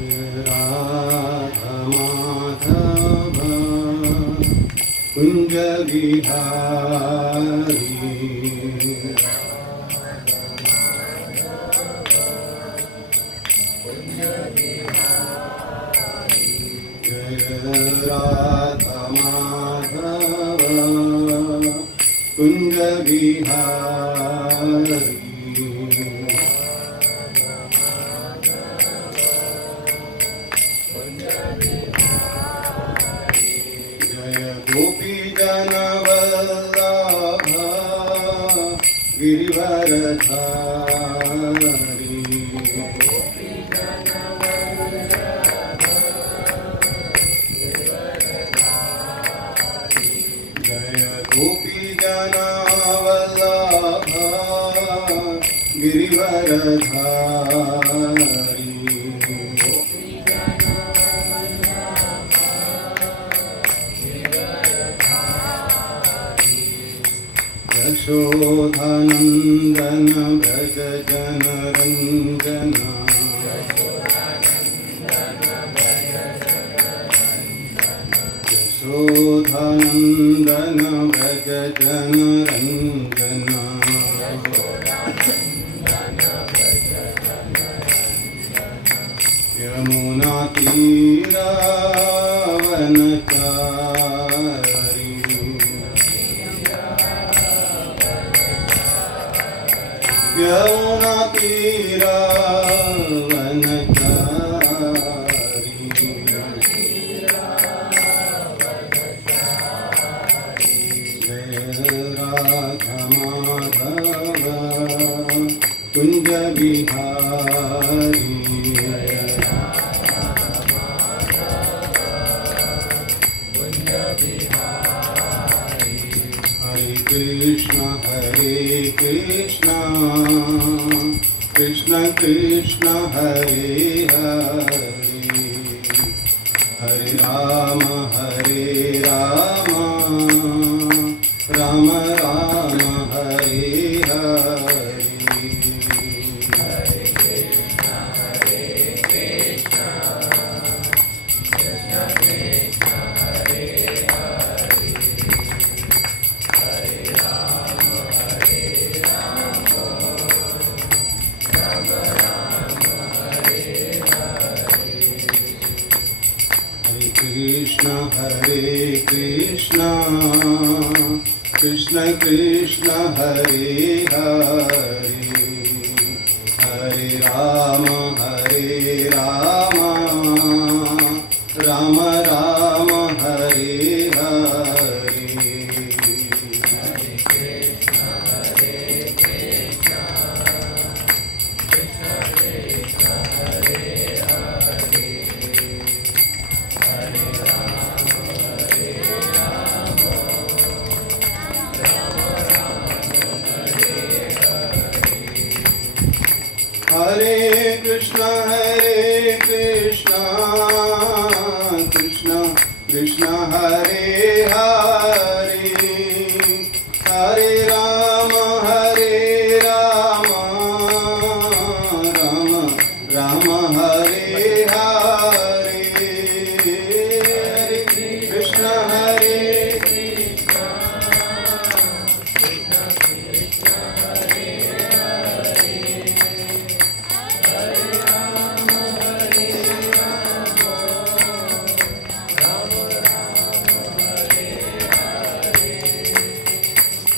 राधा माधव कुंज विहारी राधा माधव कुंज विहारी जय गोपी जन वल्लभ गिरिवरधारी गोपी जना वल्लभ गिरिवरधारी यशोधनन्दन व्रज जनरञ्जना यशोधनन्दन व्रज जनरञ्जना यमुना तीरावनचारी यमुना तीरावनचारी राधा माधव कुंज विहारी हरे कृष्ण कृष्ण कृष्ण हरे हरे हरे राम राम राम हरे हरे हरे कृष्ण कृष्ण कृष्ण हरे हरे हरे राम राम राम हरे हरे हरे कृष्ण कृष्ण कृष्ण हरे हरे हरे राम राम राम हरे हरे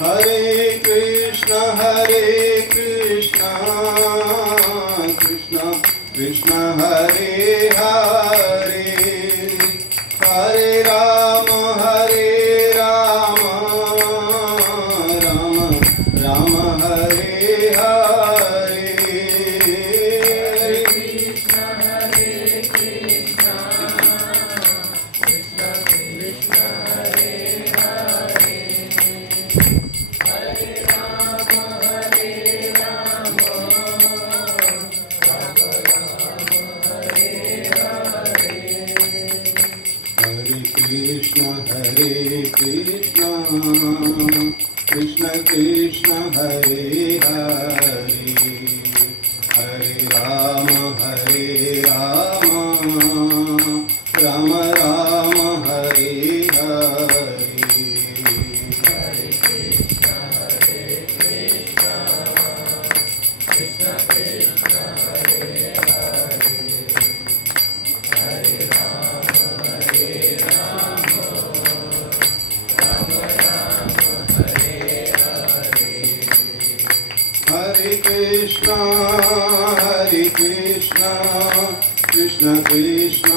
हरे कृष्ण हरे कृष्ण कृष्ण कृष्ण हरे हरे हरे राम राम राम हरे हरे कृष्ण कृष्ण हरे हरे हरे राम कृष्ण कृष्ण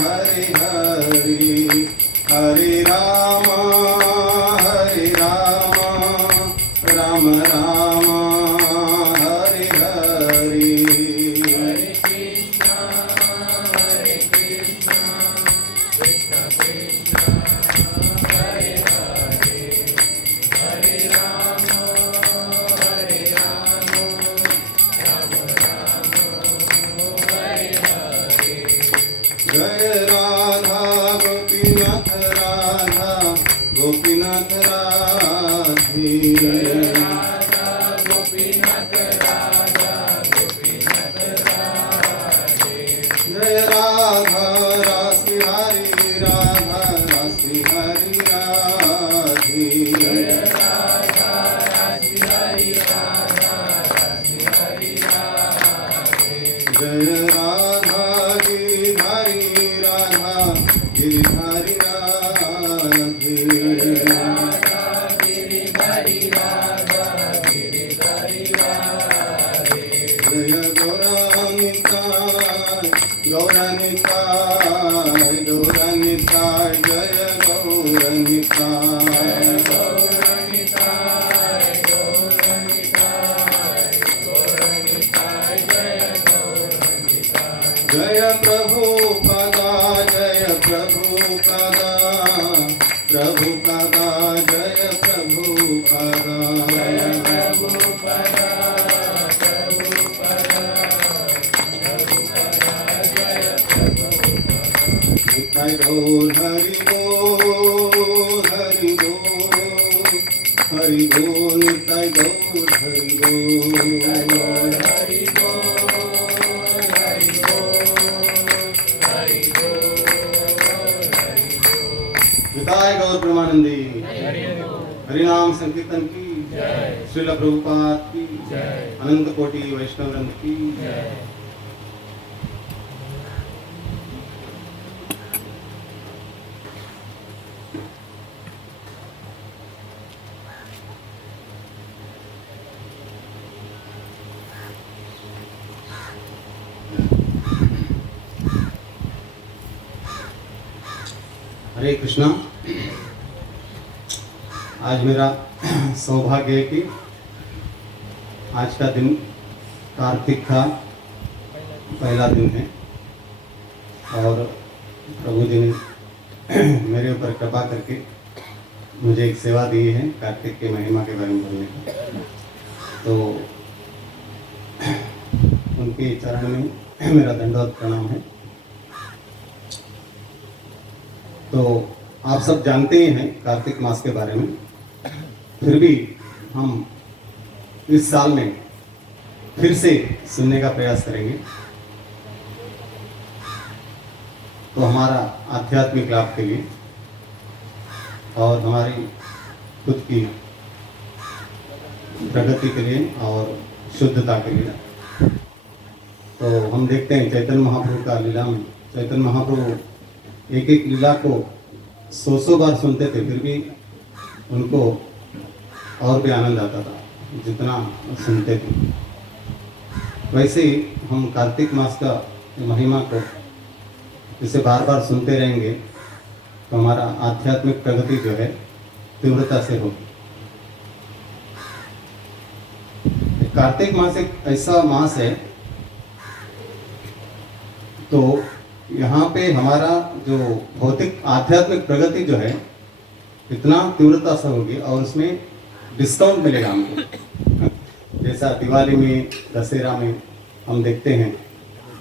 हरे हरे हरे राम राम राम हरे हरे जय राधा गोपीनाथ राधा गोपीनाथ राधे जय राधा रासी हरि राधा रासी हरि राधे जय राधा गिरिधारी राधा गिरिधारी राधे जय गौरानिताय गौरानिताय गौरानिताय जय गौरानिताय जय प्रभु पदा जय प्रभु पदा प्रभु पदा जय प्रभु पदा निताय गौर हरि बोल हरि बोल हरि बोल निताय गौर हरि बोल विदाय गौर प्रेमानंदी हरिनाम संकीर्तन की श्रील प्रभुपाद की अनंत कोटि वैष्णव वृंद की हरे कृष्णा। आज मेरा सौभाग्य है कि आज का दिन कार्तिक का पहला दिन है और प्रभु जी ने मेरे ऊपर कृपा करके मुझे एक सेवा दी है कार्तिक के महिमा के बारे में बोलने का। तो उनके चरण में मेरा दंडवत प्रणाम है। तो आप सब जानते ही हैं कार्तिक मास के बारे में, फिर भी हम इस साल में फिर से सुनने का प्रयास करेंगे तो हमारा आध्यात्मिक लाभ के लिए और हमारी खुद की प्रगति के लिए और शुद्धता के लिए। तो हम देखते हैं चैतन्य महाप्रभु का लीला में चैतन्य महाप्रभु एक एक लीला को सौ बार सुनते थे, फिर भी उनको और भी आनंद आता था जितना सुनते थे। वैसे ही हम कार्तिक मास का महिमा को इसे बार बार सुनते रहेंगे तो हमारा आध्यात्मिक प्रगति जो है तीव्रता से होगी। कार्तिक मास एक ऐसा मास है तो यहाँ पे हमारा जो भौतिक आध्यात्मिक प्रगति जो है इतना तीव्रता से होगी और उसमें डिस्काउंट मिलेगा हमको। जैसा दिवाली में दशहरा में हम देखते हैं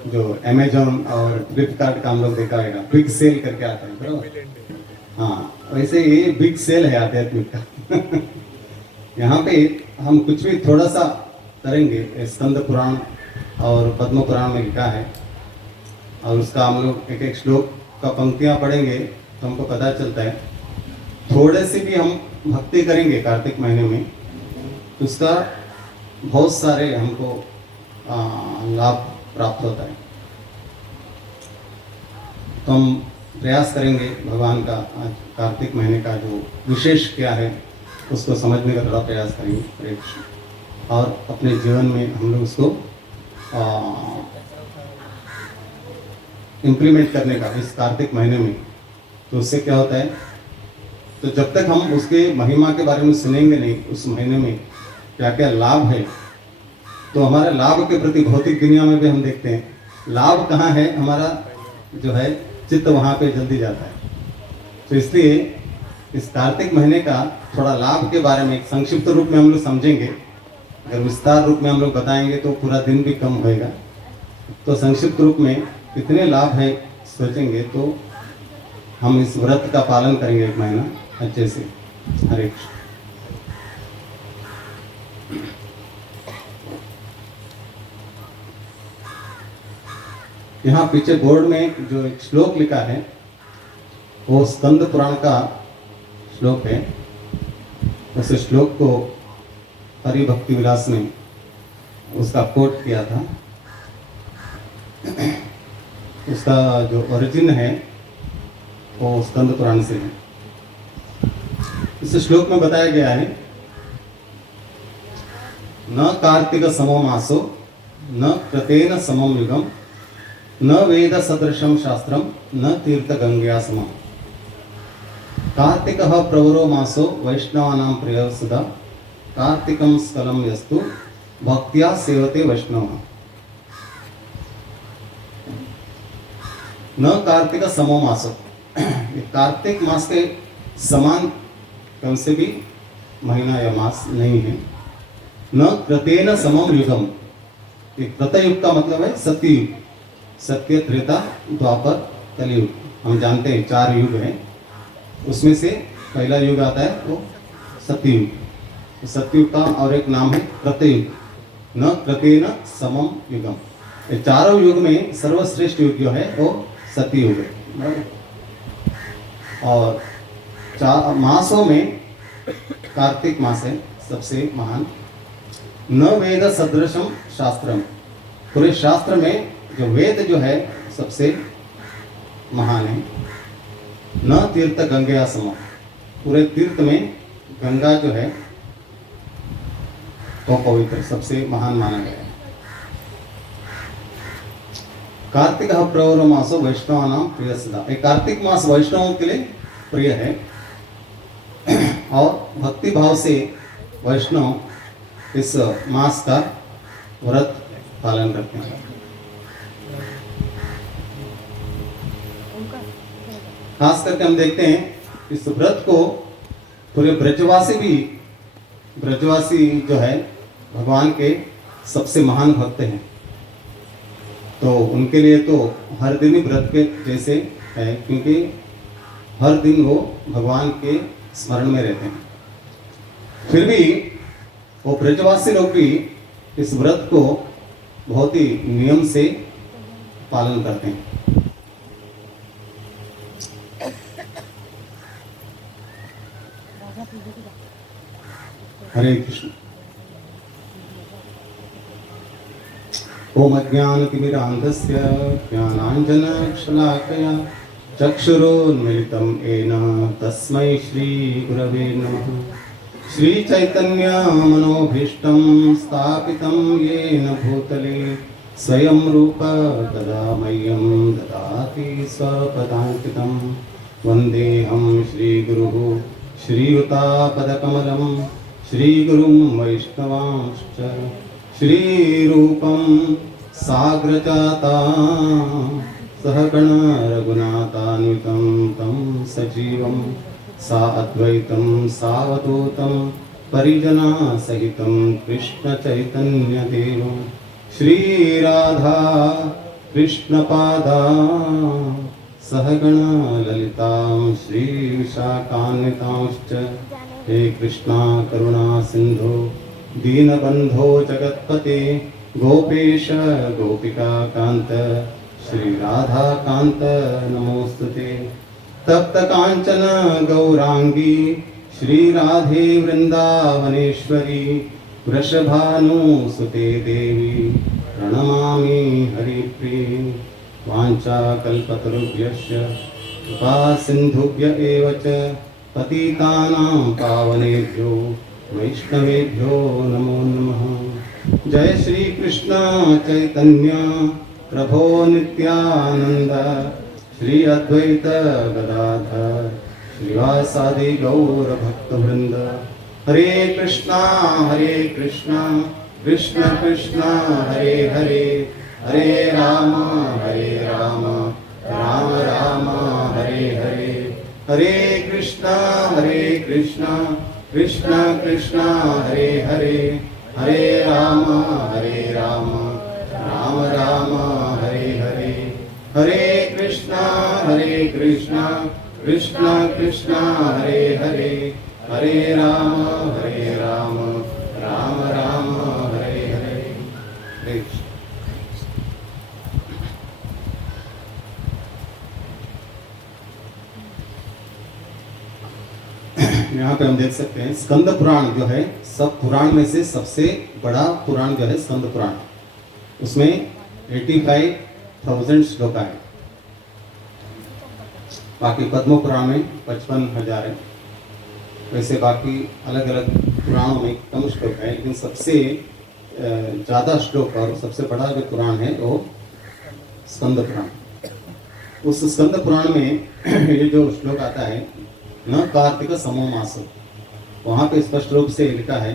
जो अमेजोन और फ्लिपकार्ट का हम लोग देखा है बिग सेल करके आता है बराबर। हाँ, वैसे ये बिग सेल है आध्यात्मिक का। यहाँ पे हम कुछ भी थोड़ा सा करेंगे, स्कंद पुराण और पद्म पुराण में लिखा है और उसका हम लोग एक एक श्लोक का पंक्तियाँ पढ़ेंगे तो हमको पता चलता है। थोड़े से भी हम भक्ति करेंगे कार्तिक महीने में तो उसका बहुत सारे हमको लाभ प्राप्त होता है। तो हम प्रयास करेंगे भगवान का आज कार्तिक महीने का जो विशेष क्या है उसको समझने का थोड़ा प्रयास करेंगे और अपने जीवन में हम लोग उसको इम्प्लीमेंट करने का इस कार्तिक महीने में, तो उससे क्या होता है, तो जब तक हम उसके महिमा के बारे में सुनेंगे नहीं, उस महीने में क्या क्या लाभ है, तो हमारे लाभ के प्रति भौतिक दुनिया में भी हम देखते हैं लाभ कहाँ है, हमारा जो है चित्त वहाँ पे जल्दी जाता है। तो इसलिए इस कार्तिक महीने का थोड़ा लाभ के बारे में एक संक्षिप्त रूप में हम लोग समझेंगे। अगर विस्तार रूप में हम लोग बताएंगे तो पूरा दिन भी कम होएगा। तो संक्षिप्त रूप में कितने लाभ है सोचेंगे तो हम इस व्रत का पालन करेंगे एक महीना अच्छे से। हरे कृष्ण। यहाँ पीछे बोर्ड में जो एक श्लोक लिखा है वो स्कंद पुराण का श्लोक है। उस श्लोक को हरि भक्ति विलास ने उसका कोट किया था। उसका जो ओरिजिन है वो स्कंद पुराण से है। इस श्लोक में बताया गया है, न कार्तिक समो मासो न कृतेन समम युगम न वेद सदृशम शास्त्रम न तीर्थ गंगया समम। कार्तिकः प्रवरो मासो वैष्णवानां प्रियः सदा कार्तिकं स्कलं यस्तु भक्त्या सेवते वैष्णवः। न कार्तिक समो मासो, कार्तिक मास के समान कम से भी महीना या मास नहीं है। न कृतेन समम युगम, ये कृतयुग का मतलब है सत्ययुग, सत्य त्रेता द्वापर कलयुग। हम जानते हैं 4 युग हैं, उसमें से पहला युग आता है वो सत्ययुग। तो सत्ययुग का और एक नाम है कृतयुग। न कृतेन समम युगम, ये चारों युग में सर्वश्रेष्ठ युग जो है वो सत्ययुग है। और मासों में कार्तिक मास है सबसे महान। न वेद सदृशम शास्त्रम, पूरे शास्त्र में जो वेद जो है सबसे महान है। न तीर्थ गंगया समम, पूरे तीर्थ में गंगा जो है तो पवित्र सबसे महान माना गया है। कार्तिक प्रवर मासो वैष्णवानां प्रिय सदा, एक कार्तिक मास वैष्णवों के लिए प्रिय है। और भक्ति भाव से वैष्णव इस मास का व्रत पालन करते हैं। खास करके हम देखते हैं इस व्रत को पूरे ब्रजवासी जो है भगवान के सबसे महान भक्त हैं, तो उनके लिए तो हर दिन ही व्रत के जैसे है, क्योंकि हर दिन वो भगवान के स्मरण में रहते हैं। फिर भी वो ब्रजवासी लोग भी इस व्रत को बहुत ही नियम से पालन करते हैं। हरे कृष्ण। ओम अज्ञानतिमिरान्धस्य ज्ञानाञ्जनशलाकया चक्षुरुन्मिलितं येन तस्मै श्रीगुरवे नमः। श्रीचैतन्यमनोभीष्टं स्थापितं येन भूतले स्वयं रूप तदा मह्यं ददाति स्वपदान्तिकं। वन्देऽहं श्रीगुरुः श्रीयुतापदकमलं श्रीगुरुं वैष्णवांश्च श्रीरूपं साग्रजाता सहगण रघुनाथान्वितं तं सजीवं सा अद्वैतं सावधूतं परिजना सहितं कृष्णचैतन्यदेवं श्रीराधा कृष्णपादा सहगण ललितां श्रीविशाखान्वितांश्च। हे कृष्णा करुणा सिंधु दीनबंधो जगत्पते गोपेश गोपिका कांत श्री राधा कांत नमोस्तुते। तप्त कांचन गौरांगी श्री राधे वृंदावनेश्वरी वृषभानुसुते देवी प्रणमामि हरिप्रिये। वाञ्छाकल्पतरुभ्यश्च कृपा सिन्धुभ्य एव च पतितानां पावनेभ्यो वैष्णवेभ्यो नमो नमः। जय श्री कृष्ण चैतन्य प्रभो नित्यानंद श्री अद्वैत गदाधर श्रीवासादि गौर भक्त वृंद। हरे कृष्णा कृष्ण कृष्णा हरे हरे, हरे राम राम राम हरे हरे। हरे कृष्णा कृष्ण कृष्णा हरे हरे, हरे राम राम राम हरे हरे। हरे कृष्णा कृष्ण कृष्णा हरे हरे, हरे राम राम राम हरे हरे। हरे कृष्ण। यहाँ पे हम देख सकते हैं स्कंद पुराण जो है, सब पुराण में से सबसे बड़ा पुराण जो है स्कंद पुराण। उसमें 85,000 श्लोका है। बाकी पद्म पुराण में 55,000 है। वैसे बाकी अलग अलग पुराणों में कम श्लोक है, लेकिन सबसे ज़्यादा श्लोक और सबसे बड़ा जो पुराण है वो स्कंद पुराण। उस स्कंद पुराण में ये जो श्लोक आता है न कार्तिक समो मास, वहाँ पे स्पष्ट रूप से लिखा है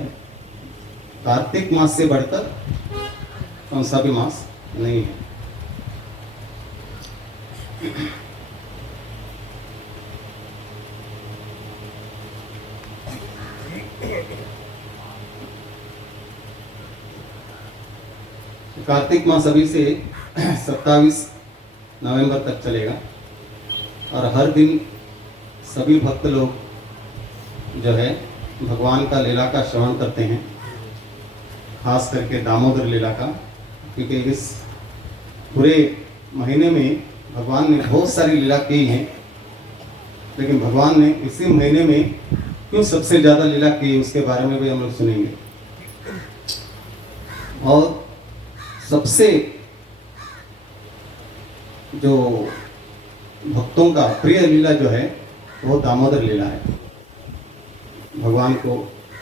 कार्तिक मास से बढ़कर कौन सा भी मास नहीं है। कार्तिक मास अभी से 27 नवंबर तक चलेगा और हर दिन सभी भक्त लोग जो है भगवान का लीला का श्रवण करते हैं, खास करके दामोदर लीला का, क्योंकि इस पूरे महीने में भगवान ने बहुत सारी लीला की है, लेकिन भगवान ने इसी महीने में क्यों सबसे ज़्यादा लीला की उसके बारे में भी हम लोग सुनेंगे। और सबसे जो भक्तों का प्रिय लीला जो है वो दामोदर लीला है। भगवान को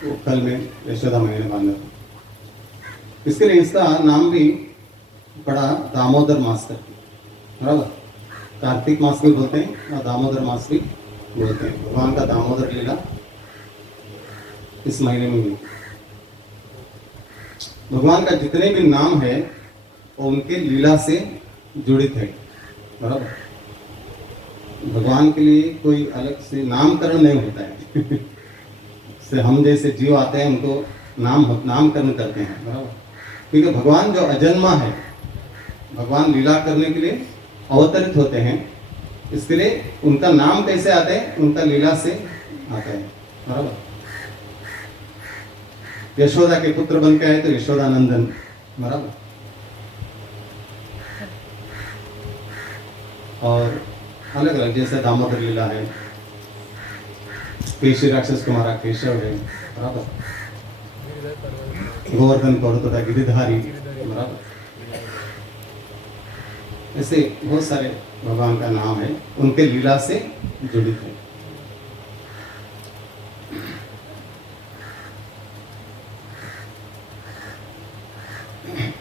वो कल में यशोदा मैया ने बांधा था, इसके लिए इसका नाम भी पड़ा दामोदर मास करके, बराबर। कार्तिक मास भी बोलते हैं और दामोदर मास भी बोलते हैं। भगवान का दामोदर लीला इस महीने में हुई। भगवान का जितने भी नाम है वो उनके लीला से जुड़ित है, बराबर। भगवान के लिए कोई अलग से नामकरण नहीं होता है से हम जैसे जीव आते हैं उनको नामकरण करते हैं, बराबर। क्योंकि भगवान जो अजन्मा है, भगवान लीला करने के लिए अवतरित होते हैं, इसके लिए उनका नाम कैसे आते हैं, उनका लीला से आता है, बराबर। यशोदा के पुत्र बन के आए तो यशोदा नंदन, बराबर। और अलग अलग जैसे दामोदर लीला है, केशी राक्षस को मारा केशव है, बराबर। गोवर्धन को तोड़ा गिरिधारी, बराबर। ऐसे बहुत सारे भगवान का नाम है, उनके लीला से जुड़ित है।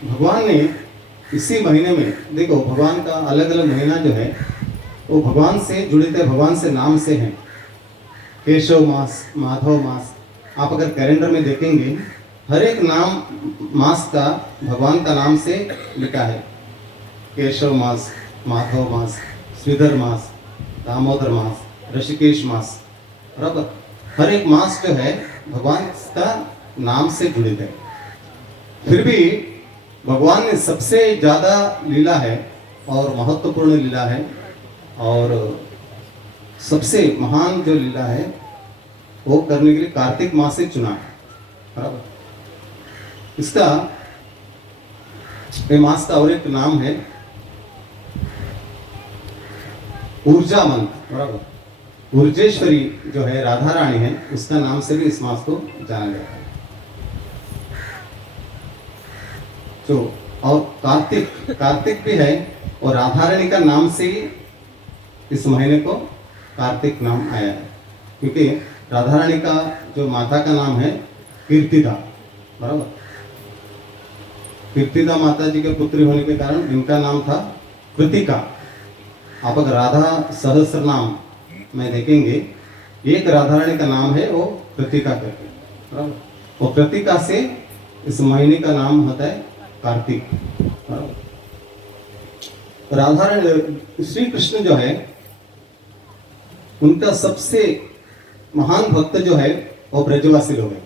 भगवान ने इसी महीने में, देखो भगवान का अलग अलग महीना जो है वो भगवान से जुड़ित है, भगवान से नाम से है। केशव मास, माधव मास, आप अगर कैलेंडर में देखेंगे हर एक नाम मास का भगवान का नाम से लिखा है। केशव मास, माधव मास, श्रीधर मास, दामोदर मास, ऋषिकेश मास, बराबर। हर एक मास जो है भगवान का नाम से जुड़ित है। फिर भी भगवान ने सबसे ज़्यादा लीला है और महत्वपूर्ण लीला है और सबसे महान जो लीला है वो करने के लिए कार्तिक मास से चुना है, बराबर। इसका ये मास का और एक नाम है ऊर्जा मंत्र, बराबर। ऊर्जेश्वरी जो है राधा रानी है, उसका नाम से भी इस मास को जाना जाता है। तो और कार्तिक भी है और राधा रानी का नाम से ही इस महीने को कार्तिक नाम आया है, क्योंकि राधा रानी का जो माता का नाम है कीर्तिदा, बराबर। कीर्तिदा माता जी के पुत्री होने के कारण इनका नाम था कृतिका। आप अगर राधा सहस्र नाम में देखेंगे, एक राधा रानी का नाम है वो कृतिका करके, बराबर। वो कृतिका से इस महीने का नाम होता है कार्तिक, बराबर। राधा रानी श्री कृष्ण जो है उनका सबसे महान भक्त जो है वो ब्रजवासी लोग हैं।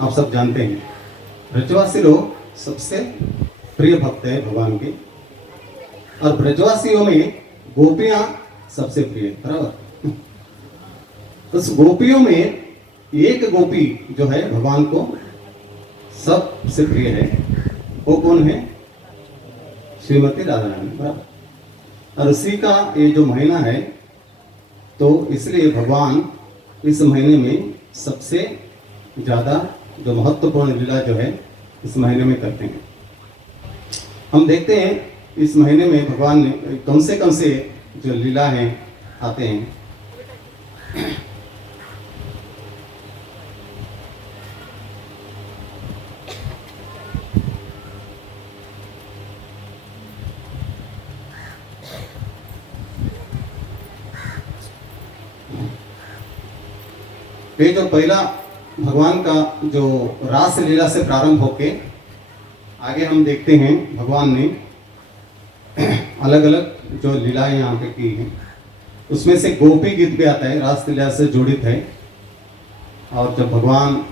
आप सब जानते हैं ब्रजवासी लोग सबसे प्रिय भक्त है भगवान के, और ब्रजवासियों में गोपियां सबसे प्रिय, बराबर। उस गोपियों में एक गोपी जो है भगवान को सबसे प्रिय है, वो कौन है? श्रीमती राधा रानी, बराबर। और उसी का ये जो महीना है, तो इसलिए भगवान इस महीने में सबसे ज्यादा जो महत्वपूर्ण लीला जो है इस महीने में करते हैं। हम देखते हैं इस महीने में भगवान ने कौन से जो लीला हैं आते हैं। ये जो पहला भगवान का जो रास लीला से प्रारंभ होके आगे हम देखते हैं भगवान ने अलग अलग जो लीलाएं यहाँ पे की हैं, उसमें से गोपी गीत भी आता है, रास लीला से जुड़ित है। और जब भगवान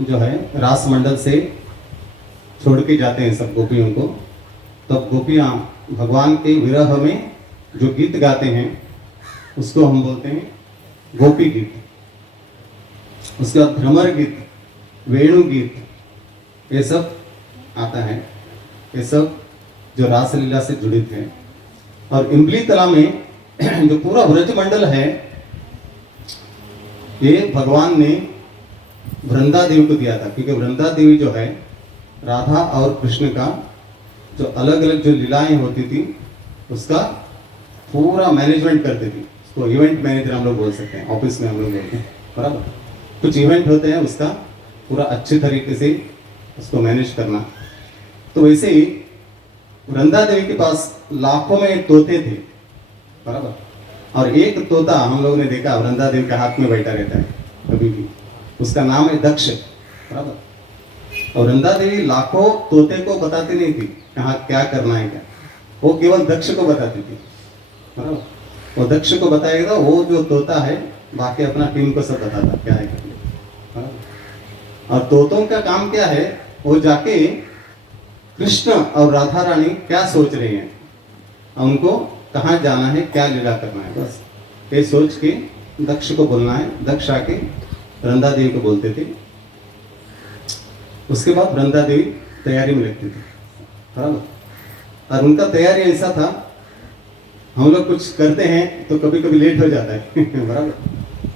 जो है रास मंडल से छोड़ के जाते हैं सब गोपियों को, तब गोपियाँ भगवान के विरह में जो गीत गाते हैं उसको हम बोलते हैं गोपी गीत। उसके बाद भ्रमर गीत, वेणु गीत, ये सब आता है। ये सब जो रासलीला से जुड़ित है। और इमली तला में जो पूरा व्रज मंडल है, ये भगवान ने वृंदा देवी को दिया था, क्योंकि वृंदा देवी जो है राधा और कृष्ण का जो अलग अलग जो लीलाएं होती थी उसका पूरा मैनेजमेंट करती थी। उसको इवेंट मैनेजर हम लोग बोल सकते हैं, ऑफिस में हम लोग बोलते हैं, बराबर। कुछ इवेंट होते हैं उसका पूरा अच्छे तरीके से उसको मैनेज करना। तो वैसे ही वृंदा देवी के पास लाखों में तोते थे, बराबर। और एक तोता हम लोगों ने देखा वृंदा देवी के हाथ में बैठा रहता है कभी भी, उसका नाम है दक्ष, बराबर। और वृंदा देवी लाखों तोते को बताती नहीं थी कहाँ क्या करना है, क्या, वो केवल दक्ष को बताती थी, बराबर। वो दक्ष को बताएगा, वो जो तोता है बाकी अपना टीम को सब बताता क्या है करना। और तोतों का काम क्या है, वो जाके कृष्ण और राधा रानी क्या सोच रहे हैं, उनको कहाँ जाना है, क्या लीला करना है, बस ये सोच के दक्ष को बोलना है। दक्ष आके वृंदा देवी को बोलते थे। उसके बाद वृंदा देवी तैयारी में लगती थी, बराबर। और उनका तैयारी ऐसा था, हम लोग कुछ करते हैं तो कभी कभी लेट हो जाता है बराबर।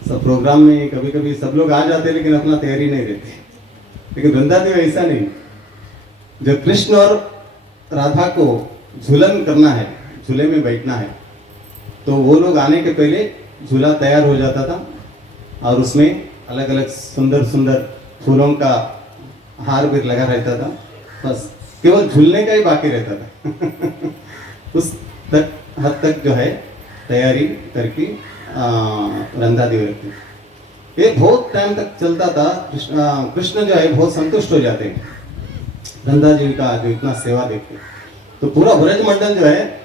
सब प्रोग्राम में कभी कभी सब लोग आ जाते हैं लेकिन अपना तैयारी नहीं रहते। लेकिन वृंदा देवी ऐसा नहीं, जब कृष्ण और राधा को झूलन करना है, झूले में बैठना है, तो वो लोग आने के पहले झूला तैयार हो जाता था और उसमें अलग अलग सुंदर सुंदर फूलों का हार भी लगा रहता था। बस केवल झूलने का ही बाकी रहता था उस तक हद तक जो है तैयारी करके वृंदा देवी रखती। ये बहुत टाइम तक चलता था। कृष्ण जो है बहुत संतुष्ट हो जाते हैं वृंदा देवी का जो इतना सेवा देखते, तो पूरा व्रज मंडल जो है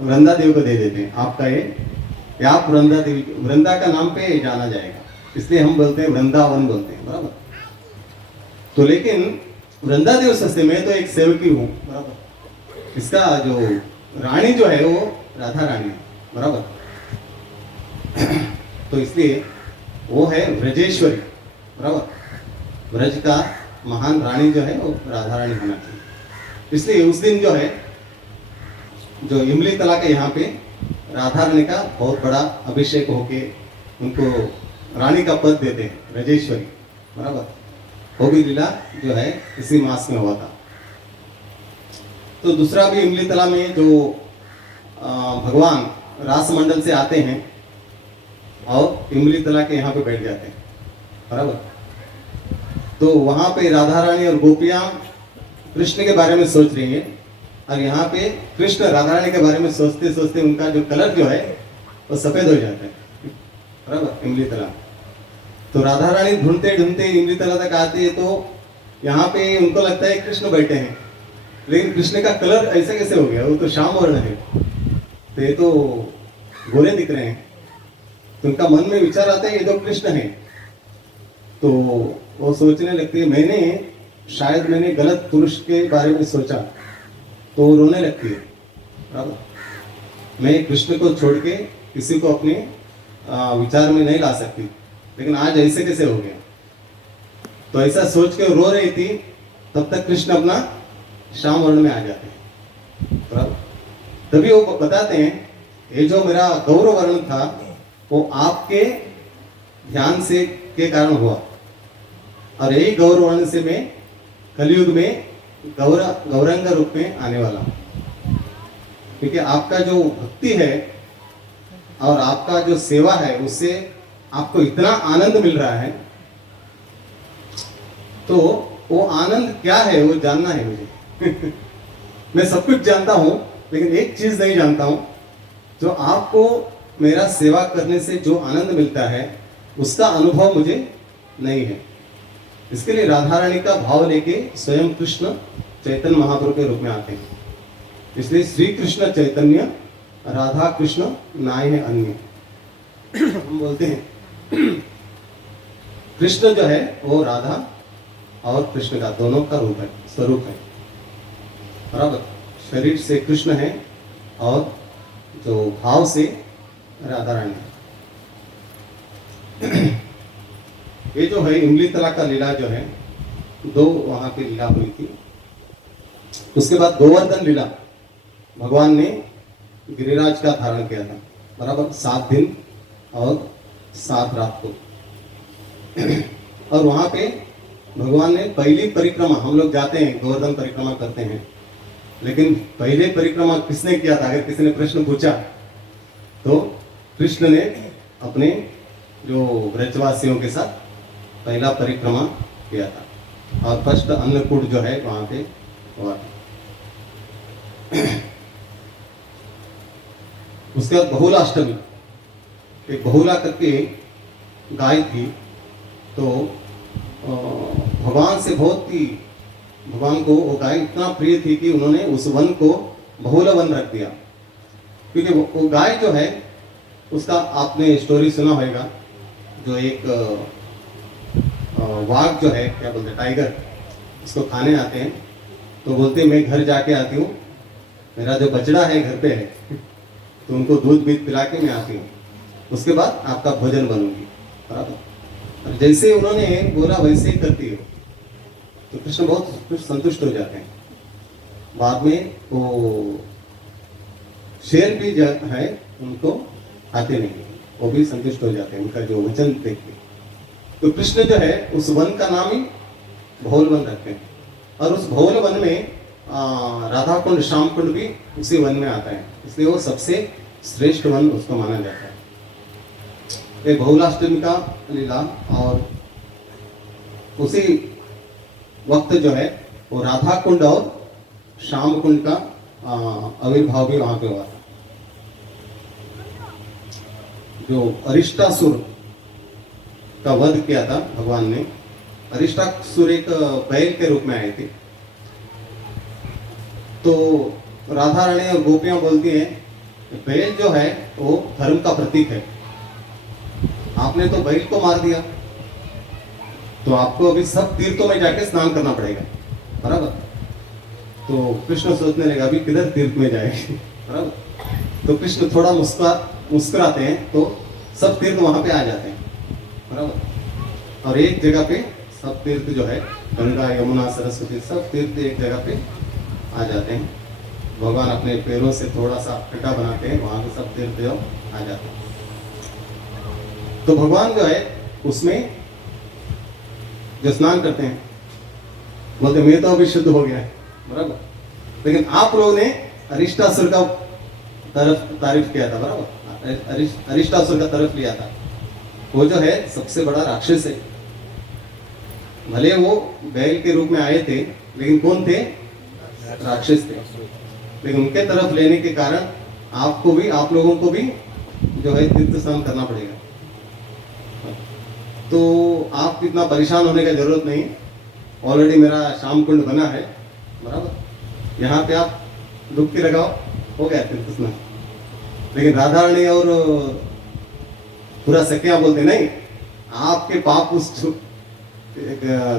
वृंदा देवी को दे देते हैं। आपका ये आप वृंदा देवी, वृंदा का नाम पे जाना जाएगा, इसलिए हम बोलते हैं वृंदावन बोलते हैं, बराबर। तो लेकिन वृंदा देवी सस्ते में तो एक सेवकी हूँ, बराबर। इसका जो रानी जो है वो राधा रानी है, बराबर। तो इसलिए वो है व्रजेश्वरी, बराबर। व्रज का महान रानी जो है वो राधा रानी होना चाहिए। इसलिए उस दिन जो है जो इमली तला के यहाँ पे राधा रानी का बहुत बड़ा अभिषेक होके उनको रानी का पद देते हैं, व्रजेश्वरी, बराबर। वो भी लीला जो है इसी मास में हुआ था। तो दूसरा भी इमली तला में जो भगवान रास मंडल से आते हैं और इमली तला के यहाँ पे बैठ जाते हैं, बराबर। तो वहाँ पे राधा रानी और गोपियाँ कृष्ण के बारे में सोच रही है, और यहाँ पे कृष्ण राधा रानी के बारे में सोचते सोचते उनका जो कलर जो है वो सफेद हो जाता है, बराबर, इमली तालाब। तो राधा रानी ढूंढते ढूंढते इमली तालाब तक आती है, तो यहाँ पे उनको लगता है कृष्ण बैठे हैं, लेकिन कृष्ण का कलर ऐसा कैसे हो गया, वो तो श्याम वर्ण है, तो ये तो गोरे दिख रहे हैं। तो उनका मन में विचार आता है ये तो कृष्ण है। तो वो सोचने लगती है शायद मैंने गलत पुरुष के बारे में सोचा, तो वो रोने लगती है, बराबर। मैं कृष्ण को छोड़ के किसी को अपने विचार में नहीं ला सकती, लेकिन आज ऐसे कैसे हो गया। तो ऐसा सोच के रो रही थी, तब तक कृष्ण अपना श्याम वर्ण में आ जाते हैं, बराबर। तभी वो बताते हैं ये जो मेरा गौरव वर्ण था वो आपके ध्यान से के कारण हुआ, और यही गौरव वर्ण से मैं कलयुग में गौरंग रूप में आने वाला हूं। क्योंकि आपका जो भक्ति है और आपका जो सेवा है उससे आपको इतना आनंद मिल रहा है, तो वो आनंद क्या है वो जानना है मुझे। मैं सब कुछ जानता हूं, लेकिन एक चीज नहीं जानता हूं, जो आपको मेरा सेवा करने से जो आनंद मिलता है उसका अनुभव मुझे नहीं है। इसके लिए राधा रानी का भाव लेके स्वयं कृष्ण चैतन्य महाप्रभु के रूप में आते हैं। इसलिए श्री कृष्ण चैतन्य राधा कृष्ण नाय है अन्य। हम बोलते हैं कृष्ण जो है वो राधा और कृष्ण का दोनों का रूप है, स्वरूप है, बराबर। शरीर से कृष्ण है और जो भाव से राधा रानी। ये जो है इमली तला का लीला जो है, दो वहां की लीला हुई थी। उसके बाद गोवर्धन लीला, भगवान ने गिरिराज का धारण किया था, बराबर, 7 दिन और 7 रात को। और वहां पे भगवान ने पहली परिक्रमा, हम लोग जाते हैं गोवर्धन परिक्रमा करते हैं, लेकिन पहले परिक्रमा किसने किया था, अगर किसी ने प्रश्न पूछा तो कृष्ण ने अपने जो ब्रजवासियों के साथ पहला परिक्रमा किया था, और फर्स्ट अन्नकूट जो है वहां पे हुआ। उसके बाद बहुलाष्टमी, एक बहुला करके गाय थी, तो भगवान से बहुत ही, भगवान को वो गाय इतना प्रिय थी कि उन्होंने उस वन को बहुला वन रख दिया। क्योंकि वो गाय जो है उसका आपने स्टोरी सुना होगा, जो एक वाघ जो है, क्या बोलते हैं, टाइगर, उसको खाने आते हैं, तो बोलते मैं घर जाके आती हूँ, मेरा जो बछड़ा है घर पे है, तो उनको दूध बीत पिला के मैं आती हूँ, उसके बाद आपका भोजन बनूंगी, बराबर। जैसे उन्होंने बोला वैसे ही करती हो, तो कृष्ण बहुत संतुष्ट हो जाते हैं। बाद में वो शेर भी जो है उनको आते नहीं, वो भी संतुष्ट हो जाते हैं उनका जो वचन देख के। तो कृष्ण जो है उस वन का नाम ही भौल वन रखते हैं, और उस भौल वन में राधा कुंड, श्याम कुंड भी उसी वन में आता है, इसलिए वो सबसे श्रेष्ठ वन उसको माना जाता है। ये बहुलाष्टमी का लीला, और उसी वक्त जो है वो राधा कुंड और श्याम कुंड का आविर्भाव भी वहां पे हुआ था। जो अरिष्टासुर का वध किया था भगवान ने, अरिष्टासुर एक बैल के रूप में आए थे, तो राधा रानी और गोपियां बोलती हैं बैल जो है वो धर्म का प्रतीक है, आपने तो बैल को मार दिया, तो आपको अभी सब तीर्थों में जाके स्नान करना पड़ेगा, बराबर। तो कृष्ण सोचने लगा अभी किधर तीर्थ में जाएंगे, बराबर। तो कृष्ण थोड़ा मुस्कुराते हैं, तो सब तीर्थ वहां पे आ जाते हैं, बराबर। और एक जगह पे सब तीर्थ जो है, गंगा, यमुना, सरस्वती, सब तीर्थ एक जगह पे आ जाते हैं। भगवान अपने पैरों से थोड़ा सा खड्डा बनाते हैं, वहां पे सब तीर्थ जो आ जाते हैं। तो भगवान जो है उसमें जो स्नान करते हैं, बोलते मैं तो अभी शुद्ध हो गया है, बराबर। लेकिन आप लोगों ने अरिष्टासुर का तारीफ किया था, बराबर, अरिष्टासुर का तरफ लिया था। वो जो है सबसे बड़ा राक्षस है, भले वो बैल के रूप में आए थे, लेकिन कौन थे, राक्षस थे, लेकिन उनके तरफ लेने के कारण आपको भी, आप लोगों को भी जो है तीर्थ स्नान करना पड़ेगा। तो आप इतना परेशान होने का जरूरत नहीं, ऑलरेडी मेरा श्याम कुंड बना है, बराबर। यहाँ पे आप डुबकी लगाओ, हो गया तीर्थ स्नान। लेकिन राधा रानी और पूरा सखिया बोलते नहीं, आपके पाप उस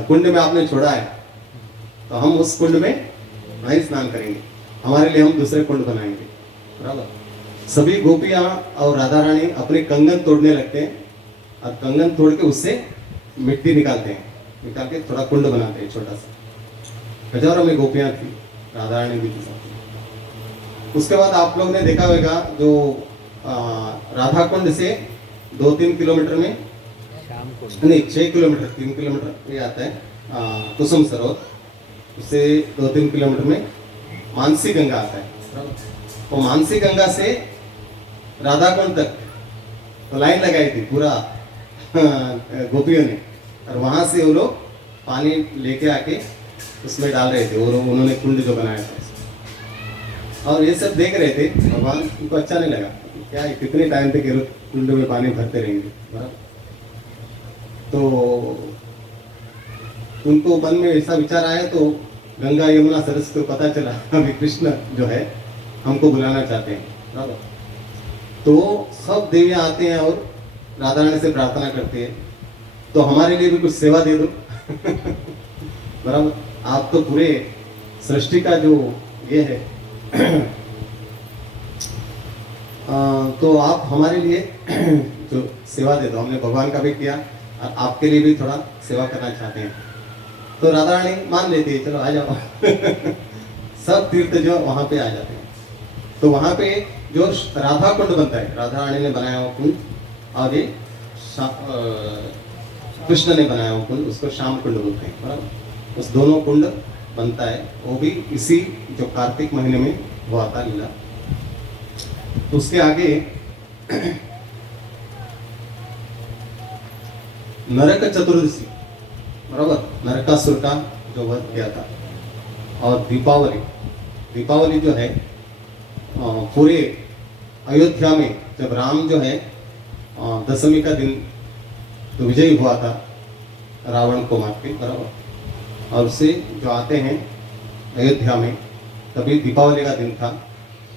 कुंड में आपने छोड़ा है, तो हम उस कुंड में नहीं स्नान करेंगे, हमारे लिए हम दूसरे कुंड बनाएंगे, बराबर। सभी गोपियां और राधा रानी अपने कंगन तोड़ने लगते हैं और कंगन तोड़ के उससे मिट्टी निकालते हैं, निकाल के थोड़ा कुंड बनाते हैं छोटा सा। हजारों में गोपियां थी, राधा रानी भी थी साथ। उसके बाद आप लोग ने देखा होगा जो राधा कुंड से 2-3 किलोमीटर में, नहीं 6 किलोमीटर, 3 किलोमीटर ये आता है कुसुम सरोवर, उससे 2-3 किलोमीटर में मानसी गंगा आता है। तो मानसी गंगा से राधा कुंड तक तो लाइन लगाई थी पूरा गोपियों ने, और वहां से वो लोग पानी लेके आके उसमें डाल रहे थे, और उन्होंने कुंड जो बनाया था। और ये सब देख रहे थे, भगवान उनको अच्छा नहीं लगा, क्या है कितने टाइम तक कुंड में पानी भरते रहेंगे, बराबर। तो उनको मन में ऐसा विचार आया, तो गंगा यमुना सरस्वती को पता चला अभी कृष्ण जो है हमको बुलाना चाहते हैं, बराबर। तो सब देवियां आते हैं और राधा रानी से प्रार्थना करते हैं, तो हमारे लिए भी कुछ सेवा दे दो बराबर। आप तो पूरे सृष्टि का जो ये है तो आप हमारे लिए जो सेवा दे दो। हमने भगवान का भी किया और आपके लिए भी थोड़ा सेवा करना चाहते हैं। तो राधा रानी मान लेती है, चलो आ जाओ सब तीर्थ जो वहां पे आ जाते हैं। तो वहां पे जो राधा कुंड बनता है, राधा रानी ने बनाया हुआ कुंड, और ये कृष्ण ने बनाया हुआ कुंड, उसको श्याम कुंड बोलते हैं, बराबर। उस दोनों कुंड बनता है, वो भी इसी जो कार्तिक महीने में हुआ था लीला। तो उसके आगे नरक चतुर्दशी, बराबर, नरकासुर का जो वध किया था। और दीपावली, दीपावली जो है पूरे अयोध्या में जब राम जो है दशमी का दिन तो विजयी हुआ था रावण को मार के, बराबर। और उससे जो आते हैं अयोध्या में, तभी दीपावली का दिन था।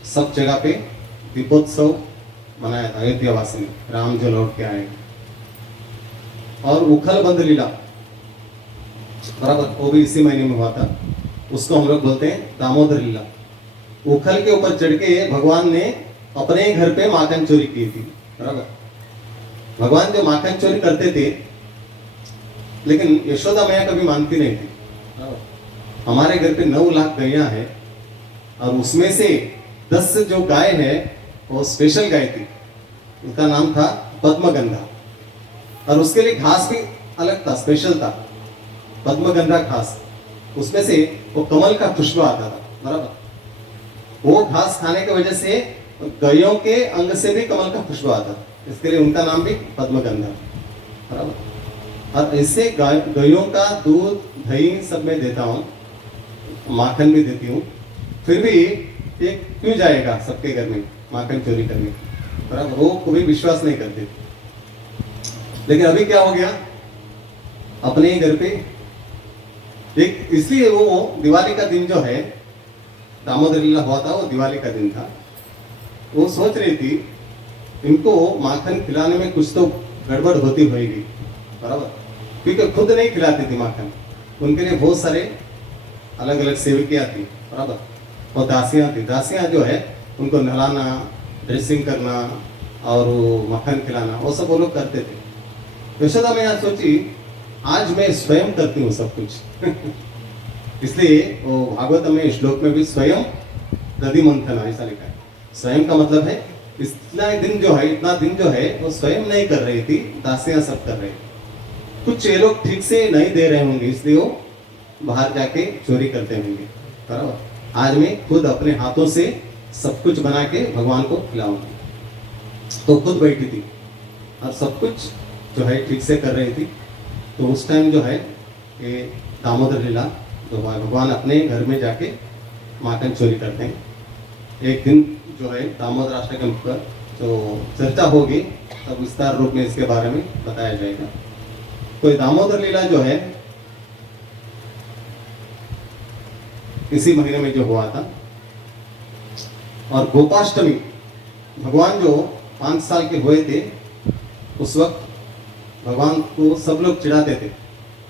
सब जगह पे दीपोत्सव मनाया था अयोध्या वासी ने, राम जो लौट के आए। और उखल बंद लीला, बराबर, वो भी इसी महीने में हुआ था। उसको हम लोग बोलते हैं दामोदर लीला। उखल के ऊपर चढ़ के भगवान ने अपने घर पे माखन चोरी की थी, बराबर। भगवान जो माखन चोरी करते थे, लेकिन यशोदा मैया कभी मानती नहीं थी। हमारे घर पे 9 लाख गैया है, और उसमें से 10 जो गाय है वो स्पेशल गाय थी, उसका नाम था पद्मगंधा। और उसके लिए घास भी अलग था, स्पेशल था, पद्मगंधा घास। उसमें से वो कमल का खुशबू आता था, बराबर। वो घास खाने की वजह से गायों के अंग से भी कमल का खुशबू आता, इसके लिए उनका नाम भी पद्मगंधा, बराबर। और ऐसे गायों का दूध, दही सब मैं देता हूँ, माखन भी देती हूँ, फिर भी एक क्यों जाएगा सबके घर में माखन चोरी करने, बराबर। वो कोई विश्वास नहीं करते। लेकिन अभी क्या हो गया, अपने ही घर पे एक, इसलिए वो दिवाली का दिन जो है दामोदर लीला हुआ था, वो दिवाली का दिन था। वो सोच रही थी इनको माखन खिलाने में कुछ तो गड़बड़ होती होगी, बराबर, क्योंकि खुद नहीं खिलाती थी माखन, उनके लिए बहुत सारे अलग अलग सेवकियां थी, बराबर, और दासियां थी। दासियां जो है उनको नहलाना, ड्रेसिंग करना और माखन खिलाना, वो सब वो लोग करते थे। यशोदा मैया सोची आज मैं स्वयं करती हूँ सब कुछ इसलिए वो भागवत में श्लोक में भी स्वयं दधि मंथन ऐसा लिखा है। स्वयं का मतलब है इतना दिन जो है, इतना दिन जो है वो स्वयं नहीं कर रही थी, दासियां सब कर रहे थे। कुछ ये लोग ठीक से नहीं दे रहे होंगे, इसलिए वो बाहर जाके चोरी करते होंगे, बराबर। आज मैं खुद अपने हाथों से सब कुछ बना के भगवान को खिलाऊंगी। तो खुद बैठी थी और सब कुछ जो है ठीक से कर रही थी। तो उस टाइम जो है ये दामोदर लीला, तो भगवान अपने घर में जाके माखन चोरी करते हैं। एक दिन जो है दामोदर अष्टकम पर जो चर्चा होगी तब विस्तार रूप में इसके बारे में बताया जाएगा। तो ये दामोदर लीला जो है इसी महीने में जो हुआ था। और गोपाष्टमी भगवान जो 5 साल के हुए थे उस वक्त भगवान को सब लोग चिढ़ाते थे,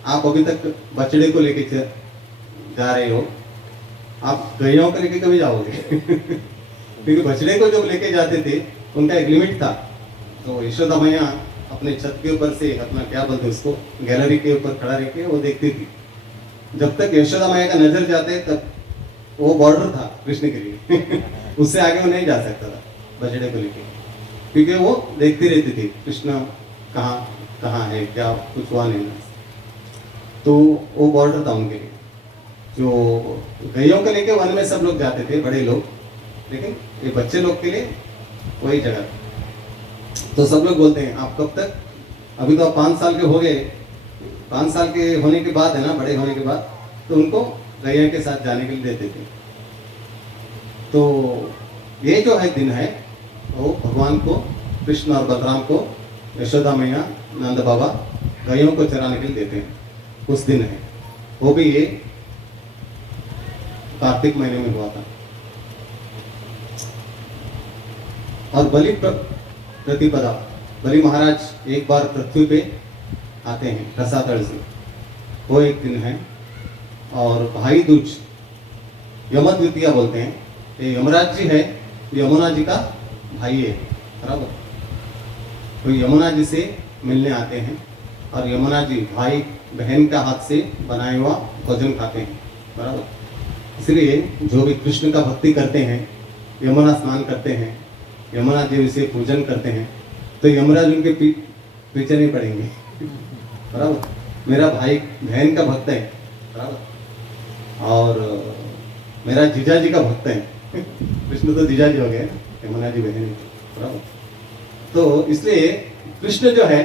आप अभी तक बछड़े को लेके जा रहे हो, आप गैयों को लेके कभी जाओगे? क्योंकि बछड़े को जब लेके जाते थे उनका एक लिमिट था। तो यशोदा मैया अपने छत के ऊपर से अपना क्या बोलते उसको गैलरी के ऊपर खड़ा रह के वो देखती थी। जब तक यशोदा मैया का नजर जाते तब वो बॉर्डर था कृष्ण के लिए उससे आगे वो नहीं जा सकता था बछड़े को लेके, क्योंकि वो देखती रहती थी कृष्ण कहाँ कहाँ है, क्या कुछ हुआ नहीं। तो वो बॉर्डर था उनके लिए। जो गैयों को लेके वन में सब लोग जाते थे बड़े लोग, लेकिन ये बच्चे लोग के लिए वही जगह था। तो सब लोग बोलते हैं आप कब तक, अभी तो आप 5 साल के हो गए, 5 साल के होने के बाद है ना, बड़े होने के बाद तो उनको गैया के साथ जाने के लिए देते थे। तो ये जो है दिन है वो भगवान को, कृष्ण और बलराम को यशोदा मैया नंद बाबा गैयों को चराने के लिए देते हैं, उस दिन है। वो भी ये कार्तिक महीने में हुआ था। और बलि प्रतिपदा, बलि महाराज एक बार पृथ्वी पे आते हैं रसातल से, वो एक दिन है। और भाई दूज यम द्वितीया बोलते हैं, ये यमराज जी है, यमुना जी का भाई है, बराबर। तो यमुना जी से मिलने आते हैं और यमुना जी भाई बहन का हाथ से बनाया हुआ भोजन खाते हैं, बराबर। इसलिए जो भी कृष्ण का भक्ति करते हैं, यमुना स्नान करते हैं, यमुना देवी से पूजन करते हैं, तो यमराज उनके पीछे नहीं पड़ेंगे, बराबर। मेरा भाई बहन का भक्त है, बराबर, और मेरा जीजा जी का भक्त है कृष्ण तो जीजा जी हो गए, यमुना जी बहन, बराबर। तो इसलिए कृष्ण जो है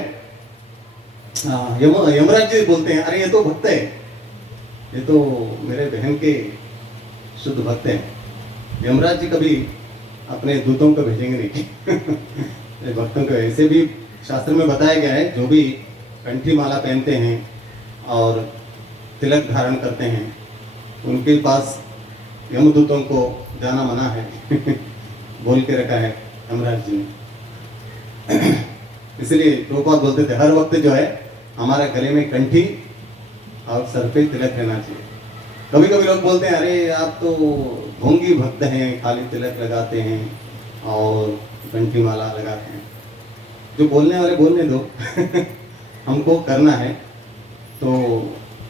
यमराज जी बोलते हैं अरे ये तो भक्त है, ये तो मेरे बहन के शुद्ध भक्त हैं। यमराज जी कभी अपने दूतों को भेजेंगे नहीं भक्तों को। ऐसे भी शास्त्र में बताया गया है, जो भी कंठी माला पहनते हैं और तिलक धारण करते हैं उनके पास यमदूतों को जाना मना है बोल के रखा है यमराज जी ने। इसलिए प्रभुपाद बोलते थे हर वक्त जो है हमारा गले में कंठी और सर पे तिलक रहना चाहिए। कभी कभी लोग बोलते हैं अरे आप तो ढोंगी भक्त हैं, खाली तिलक लगाते हैं और कंठी माला लगाते हैं। जो बोलने वाले बोलने दो हमको करना है तो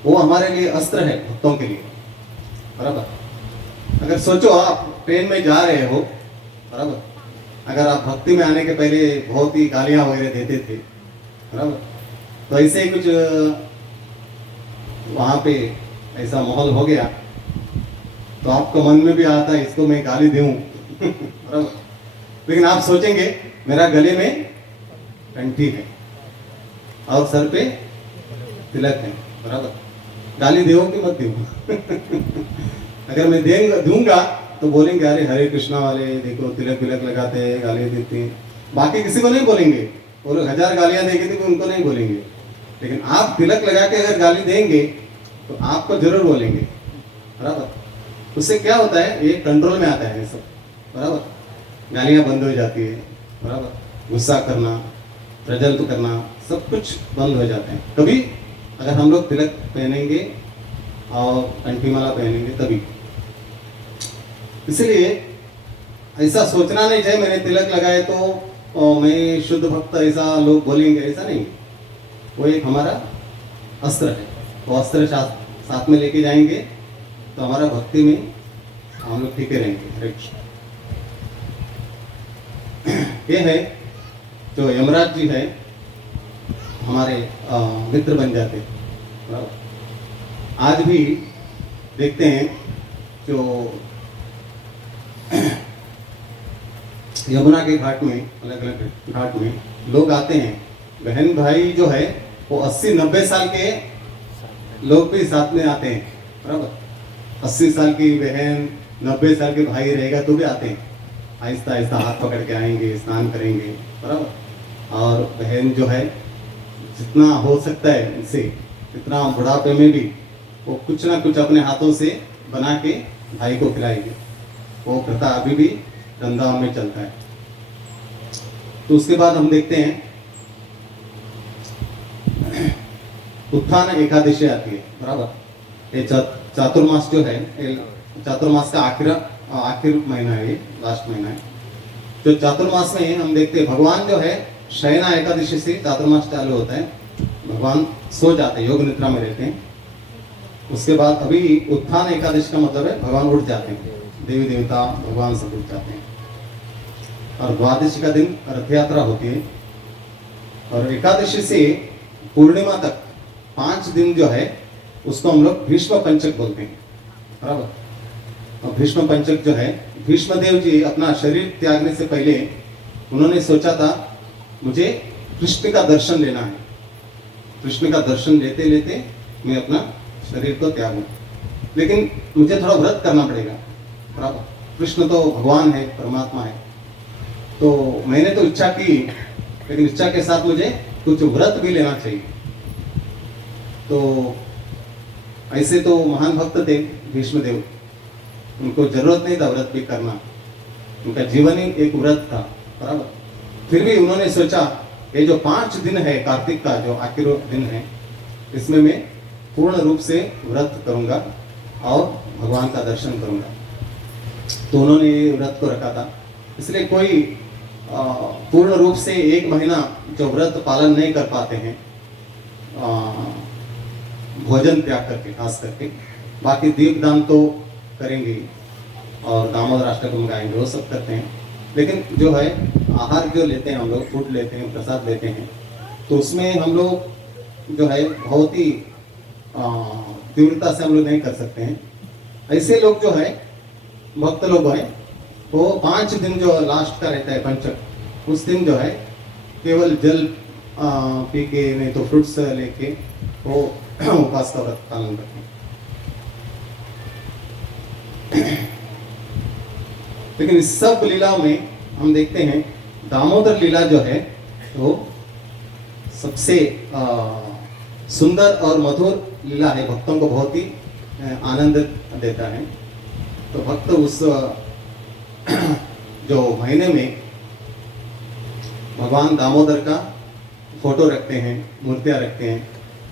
वो हमारे लिए अस्त्र है भक्तों के लिए, बराबर। अगर सोचो आप ट्रेन में जा रहे हो, बराबर, अगर आप भक्ति में आने के पहले बहुत ही गालियां वगैरह देते थे, बराबर, तो ऐसे ही कुछ वहाँ पे ऐसा माहौल हो गया तो आपको मन में भी आता है इसको मैं गाली दूं बराबर। लेकिन आप सोचेंगे मेरा गले में कंठी है और सर पे तिलक है, बराबर, गाली दो कि मत दो अगर मैं दूंगा तो बोलेंगे अरे हरे कृष्णा वाले देखो तिलक विलक लगाते हैं, गाली देते हैं। बाकी किसी को नहीं बोलेंगे, वो लोग 1000 गालियां देंगे तो उनको नहीं बोलेंगे। लेकिन आप तिलक लगा के अगर गाली देंगे तो आपको जरूर बोलेंगे, बराबर। उससे क्या होता है, ये कंट्रोल में आता है सब, बराबर। गालियां बंद हो जाती है, बराबर, गुस्सा करना, प्रजल्प करना, सब कुछ बंद हो जाते हैं। कभी अगर हम लोग तिलक पहनेंगे और कंठी माला पहनेंगे तभी। इसलिए ऐसा सोचना नहीं चाहिए मैंने तिलक लगाए तो मैं शुद्ध भक्त, ऐसा लोग बोलेंगे, ऐसा नहीं। वो एक हमारा अस्त्र है, तो अस्त्र साथ में लेके जाएंगे तो हमारा भक्ति में हम लोग टिके रहेंगे। हरे कृष्ण। ये है जो यमराज जी है हमारे मित्र बन जाते हैं। आज भी देखते हैं जो यमुना के घाट में, अलग अलग घाट में लोग आते हैं, बहन भाई जो है वो 80-90 साल के लोग भी साथ में आते हैं, बराबर। 80 साल की बहन 90 साल के भाई रहेगा तो भी आते हैं, आहिस्ता आहिस्ता हाथ पकड़ के आएंगे, स्नान करेंगे, बराबर। और बहन जो है जितना हो सकता है इनसे, इतना बुढ़ापे में भी वो कुछ ना कुछ अपने हाथों से बना के भाई को खिलाएगी। वो प्रथा अभी भी वृंदावन में चलता है। तो उसके बाद हम देखते हैं उत्थान एकादशी आती है, बराबर। ये चातुर्मास जो है, चातुर्मास का आखिर महीना है, ये लास्ट महीना है। जो चातुर्मास में हम देखते हैं भगवान जो है शयना एकादशी से चातुर्मास चालू होता है, भगवान सो जाते हैं, योग निद्रा में रहते हैं। उसके बाद अभी उत्थान एकादशी का मतलब है भगवान उठ जाते हैं, देवी देवता भगवान सब उठ जाते हैं। और द्वादशी का दिन रथ यात्रा होती है। और एकादशी से पूर्णिमा तक 5 दिन जो है उसको हम लोग भीष्म पंचक बोलते हैं, बराबर। और भीष्म पंचक जो है, भीष्मदेव जी अपना शरीर त्यागने से पहले उन्होंने सोचा था मुझे कृष्ण का दर्शन लेना है, कृष्ण का दर्शन लेते लेते मैं अपना शरीर को त्यागूं, लेकिन मुझे थोड़ा व्रत करना पड़ेगा, बराबर। कृष्ण तो भगवान है, परमात्मा है, तो मैंने तो इच्छा की, लेकिन इच्छा के साथ मुझे कुछ व्रत भी लेना चाहिए। तो ऐसे तो महान भक्त थे भीष्मदेव, उनको जरूरत नहीं था व्रत भी करना, उनका जीवन ही एक व्रत था, बराबर। फिर भी उन्होंने सोचा ये जो 5 दिन है कार्तिक का जो आखिर दिन है, इसमें मैं पूर्ण रूप से व्रत करूंगा और भगवान का दर्शन करूंगा। तो उन्होंने ये व्रत को रखा था। इसलिए कोई पूर्ण रूप से 1 महीना जो व्रत पालन नहीं कर पाते हैं, भोजन त्याग करके, खास करके बाकी दीपदान तो करेंगे और दामोदर अष्टकम गाएंगे, वो सब करते हैं। लेकिन जो है आहार जो लेते हैं हम लोग, फूड लेते हैं, प्रसाद लेते हैं, तो उसमें हम लोग जो है बहुत ही तीव्रता से हम लोग नहीं कर सकते हैं। ऐसे लोग जो है भक्त लोग हैं, वो 5 दिन जो लास्ट का रहता है पंचक, उस दिन जो है केवल जल पी के, नहीं तो फ्रूट्स लेके वो उपवास का व्रत पालन करते हैं। लेकिन इस सब लीला में हम देखते हैं दामोदर लीला जो है वो सबसे सुंदर और मधुर लीला है, भक्तों को बहुत ही आनंद देता है। तो भक्त उस जो महीने में भगवान दामोदर का फोटो रखते हैं, मूर्तियां रखते हैं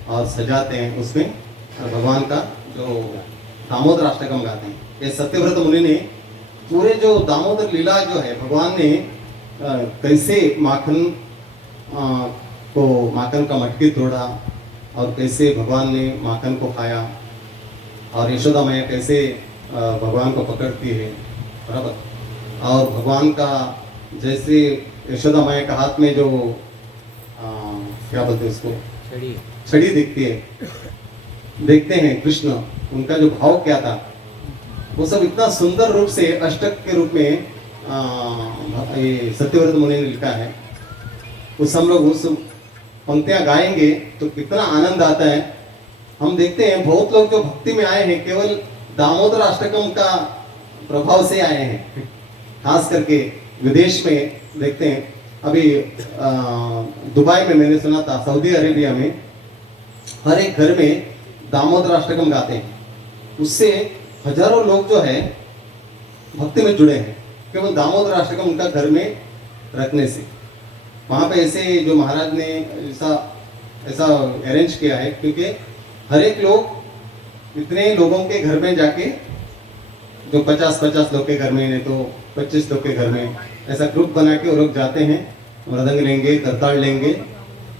और सजाते हैं, उसमें भगवान का जो दामोदर अष्टकम गाते हैं। ये सत्यव्रत मुनि ने पूरे जो दामोदर लीला जो है, भगवान ने कैसे माखन का मटकी तोड़ा और कैसे भगवान ने माखन को खाया, और यशोदा मैया कैसे भगवान को पकड़ती है, बराबर। और भगवान का जैसे यशोदा मैया का हाथ में जो क्या बोलते हैं उसको, छड़ी दिखती है, देखते हैं कृष्ण, उनका जो भाव क्या था, वो सब इतना सुंदर रूप से अष्टक के रूप में ये सत्यव्रत मुनि ने लिखा है। उस हम लोग उस पंक्तियां गाएंगे तो कितना आनंद आता है। हम देखते हैं बहुत लोग जो भक्ति में आए हैं केवल दामोदर अष्टकम का प्रभाव से आए हैं, खास करके विदेश में देखते हैं। अभी दुबई में मैंने सुना था, सऊदी अरेबिया में हर एक घर में दामोदर अष्टकम गाते हैं, उससे हजारों लोग जो है भक्ति में जुड़े हैं, केवल दामोदर अष्टकम उनका घर में रखने से। वहाँ पे ऐसे जो महाराज ने ऐसा अरेंज किया है, क्योंकि हर एक लोग इतने लोगों के घर में जाके, जो 50-50 लोग के घर में, नहीं तो 25 लोग के घर में, ऐसा ग्रुप बना के वो लोग जाते हैं, मृदंग लेंगे, करताल लेंगे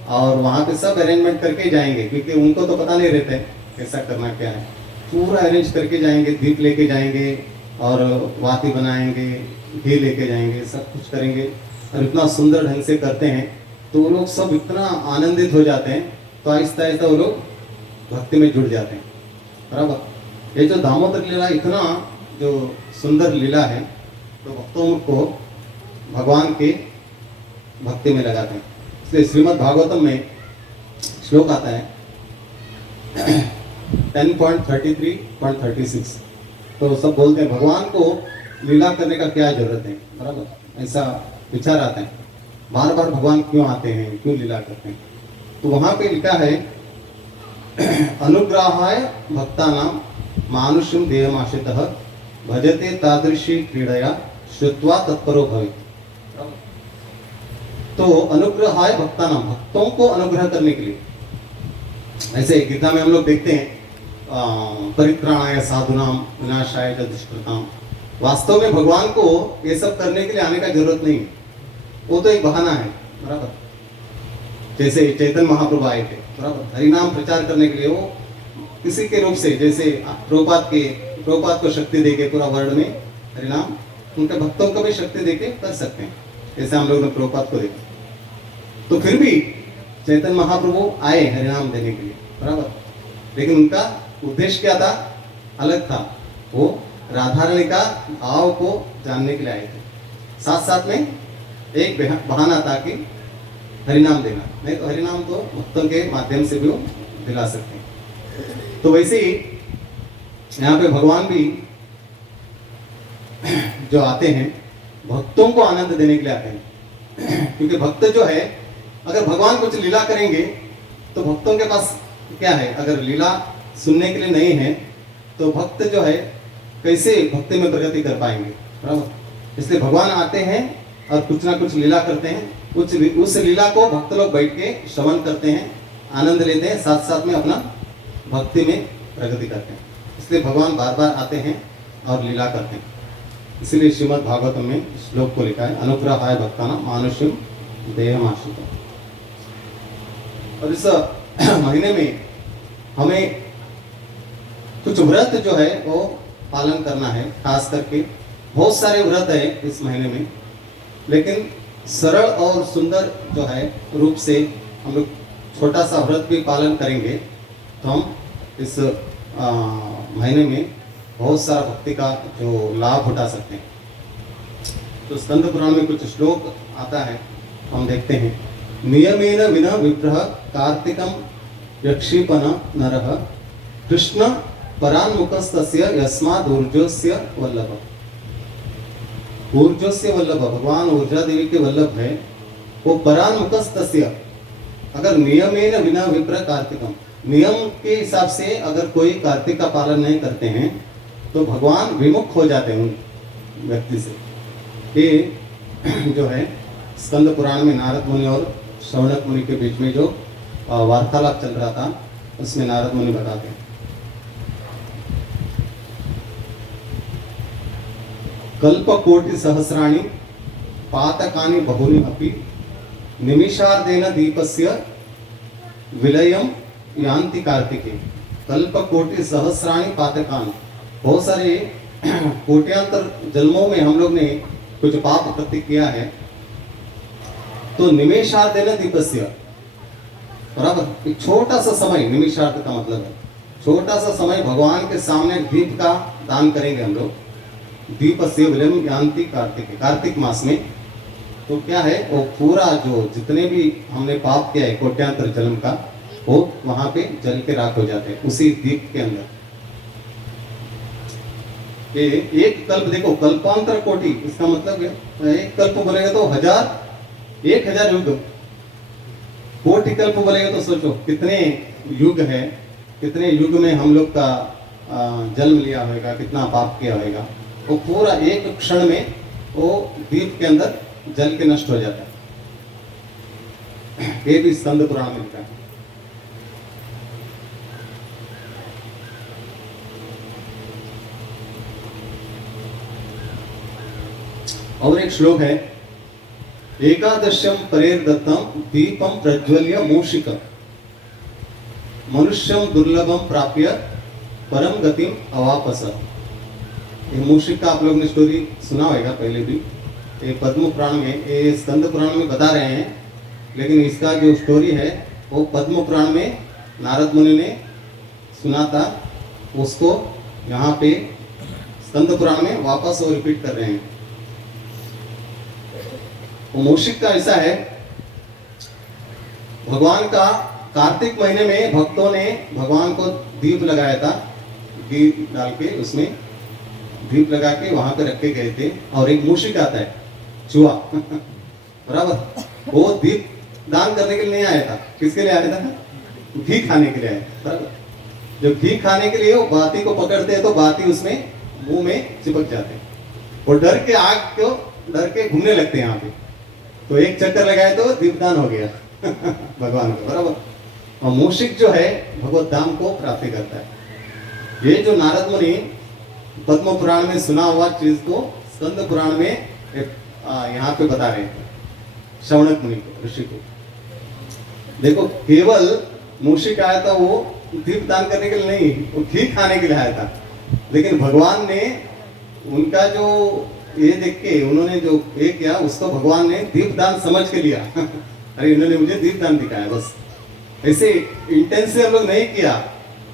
और वहाँ पे सब अरेंजमेंट करके जाएंगे, क्योंकि उनको तो पता नहीं रहता है कैसा करना क्या है। पूरा अरेंज करके जाएंगे, दीप लेके जाएंगे और वाती बनाएंगे, घी लेके जाएंगे, सब कुछ करेंगे और इतना सुंदर ढंग से करते हैं। तो वो लोग सब इतना आनंदित हो जाते हैं, तो आहिस्ता आहिस्ता वो लोग भक्ति में जुड़ जाते हैं, बराबर। ये जो दामोदर लीला इतना जो सुंदर लीला है, तो भक्तों को भगवान के भक्ति में लगाते हैं। इसलिए श्रीमद् भागवतम में श्लोक आता है 10.33.36, तो सब बोलते हैं भगवान को लीला करने का क्या जरूरत है, बराबर ऐसा विचार आता है, बार बार भगवान क्यों आते हैं, क्यों लीला करते हैं। तो वहां पे लिखा है अनुग्रहाय भक्तानाम मानुष्यम देहमाश्रितः भजते तादृशी क्रीड़या श्रुत्वा तत्परो भवेत्। तो अनुग्रहाय भक्तानाम, भक्तों को अनुग्रह करने के लिए, ऐसे गीता में हम लोग देखते हैं परित्राणाय साधुनाम विनाशाय च दुष्कृताम। वास्तव में भगवान को ये सब करने के लिए आने का जरूरत नहीं है, वो तो एक बहाना है, बराबर। जैसे चैतन्य महाप्रभु आए थे, बराबर, हरिनाम प्रचार करने के लिए, वो किसी के रूप से, जैसे प्रभुपाद को शक्ति देके पूरा वर्ल्ड में हरिनाम, उनके भक्तों को भी शक्ति देके कर सकते हैं, जैसे हम लोग ने प्रभुपाद को देखा। तो फिर भी चैतन्य महाप्रभु आए हरिनाम देने के लिए, बराबर, लेकिन उनका उद्देश्य क्या था, अलग था। वो राधा रानी का भाव को जानने के लिए आए थे, साथ साथ में एक बहाना था कि हरिनाम देना, नहीं तो हरिनाम तो भक्तों के माध्यम से भी वो दिला सकते हैं। तो वैसे ही यहाँ पे भगवान भी जो आते हैं भक्तों को आनंद देने के लिए आते हैं, क्योंकि भक्त जो है, अगर भगवान कुछ लीला करेंगे तो भक्तों के पास क्या है, अगर लीला सुनने के लिए नहीं है तो भक्त जो है कैसे भक्ति में प्रगति कर पाएंगे, बराबर। इसलिए भगवान आते हैं और कुछ ना कुछ लीला करते हैं, उस लीला को भक्त लोग बैठ के श्रवण करते हैं, आनंद लेते हैं, साथ साथ में अपना भक्ति में प्रगति करते हैं। इसलिए भगवान बार बार आते हैं और लीला करते हैं। इसीलिए श्रीमद् भागवतम में श्लोक को लिखा है अनुग्रहाय भक्तानां मानुष्यम देहमाश्रितम्। और इस महीने में हमें कुछ व्रत जो है वो पालन करना है, खास करके बहुत सारे व्रत है इस महीने में, लेकिन सरल और सुंदर जो है रूप से हम लोग छोटा सा व्रत भी पालन करेंगे तो हम इस महीने में बहुत सारा भक्ति का जो लाभ उठा सकते हैं। तो स्कंद पुराण में कुछ श्लोक आता है, हम देखते हैं। नियमेन विना विप्रह कार्तिकम यक्षिपन नरः कृष्ण परान्मुखस्तस्य यस्माद् ऊर्जस्य वल्लभ। ऊर्जस्य वल्लभ, भगवान ऊर्जा देवी के वल्लभ है, वो परान्मुखस्तस्य। अगर नियमेन विना विप्रह कार्तिकम, नियम के हिसाब से अगर कोई कार्तिक का पालन नहीं करते हैं तो भगवान विमुख हो जाते हैं उन व्यक्ति से। ये जो है स्कंद पुराण में नारद मुनि और शौनक मुनि के बीच में जो वार्तालाप चल रहा था, उसमें नारद मुनि बताते हैं। कल्पकोटि सहस्राणि पातकानि बहुनि अपि निमिषार्धेन दीपस्य विलयम यान्ति कार्तिके। कल्पकोटि सहस्राणि पातकानि, बहुत सारे कोट्यांतर जन्मों में हम लोग ने कुछ पाप कृत्य किया है, तो निमेषार्धेन दीपस्य, बराबर, एक छोटा सा समय, निमिषार्ध का मतलब है छोटा सा समय, भगवान के सामने दीप का दान करेंगे हम लोग। दीप से विलयम यान्ति कार्तिक, कार्तिक मास में। तो क्या है, वो पूरा जो जितने भी हमने पाप किया है कोट्यांतर जन्म का, वो वहां पे जल के राख हो जाते हैं उसी दीप के अंदर। एक कल्प देखो, कल्पांतर कोटि, इसका मतलब है एक कल्प बोलेगा तो 1000 युग, कोटि कल्प बोलेगा तो सोचो कितने युग है, कितने युग में हम लोग का जन्म लिया होगा, कितना पाप किया होगा। वो पूरा एक क्षण में वो दीप के अंदर जल के नष्ट हो जाता है। ये भी स्कंद पुराण में लिखा है। और एक श्लोक है, एकादशम परेर्दत्तम दीपम प्रज्वल्य मूषिक मनुष्यम दुर्लभम प्राप्य परम गतिम अवापस। ये मूषिक का आप लोग ने स्टोरी सुना होगा पहले भी, ये पद्म पुराण में, ये स्कंद पुराण में बता रहे हैं, लेकिन इसका जो स्टोरी है वो पद्म पुराण में नारद मुनि ने सुना था, उसको यहाँ पे स्कंद पुराण में वापस वो रिपीट कर रहे हैं। वो मूषिक का ऐसा है, भगवान का कार्तिक महीने में भक्तों ने भगवान को दीप लगाया था, घी डाल के उसमें, दीप लगा के वहां पे रखे गए थे, और एक मूषिक आता है, चूहा बराबर, वो दीप दान करने के लिए नहीं आया था। किसके लिए आया था? घी खाने के लिए आया था, बराबर। जब घी खाने के लिए वो बाती को पकड़ते हैं तो बाती उसमें मुंह में चिपक जाते हैं, वो डर के आग को डर के घूमने लगते हैं यहाँ पे। तो एक चक्कर लगाए तो दीपदान हो गया भगवान को, बराबर। और मूषिक जो है भगवत धाम को प्राप्ति करता है। ये जो नारद मुनि पद्म पुराण में सुना हुआ चीज को स्कंद पुराण में यहाँ पे बता रहे हैं श्रवणक मुनि को, ऋषि को। देखो, केवल मूषिक आया था वो दीप दान करने के लिए नहीं, वो घी खाने के लिए आया था। लेकिन भगवान ने उनका जो ये देख के उन्होंने जो ये किया, उसको भगवान ने दीप दान समझ के लिया अरे इन्होंने मुझे दीप दान दिखाया, बस। ऐसे इंटेंस से हम लोग नहीं किया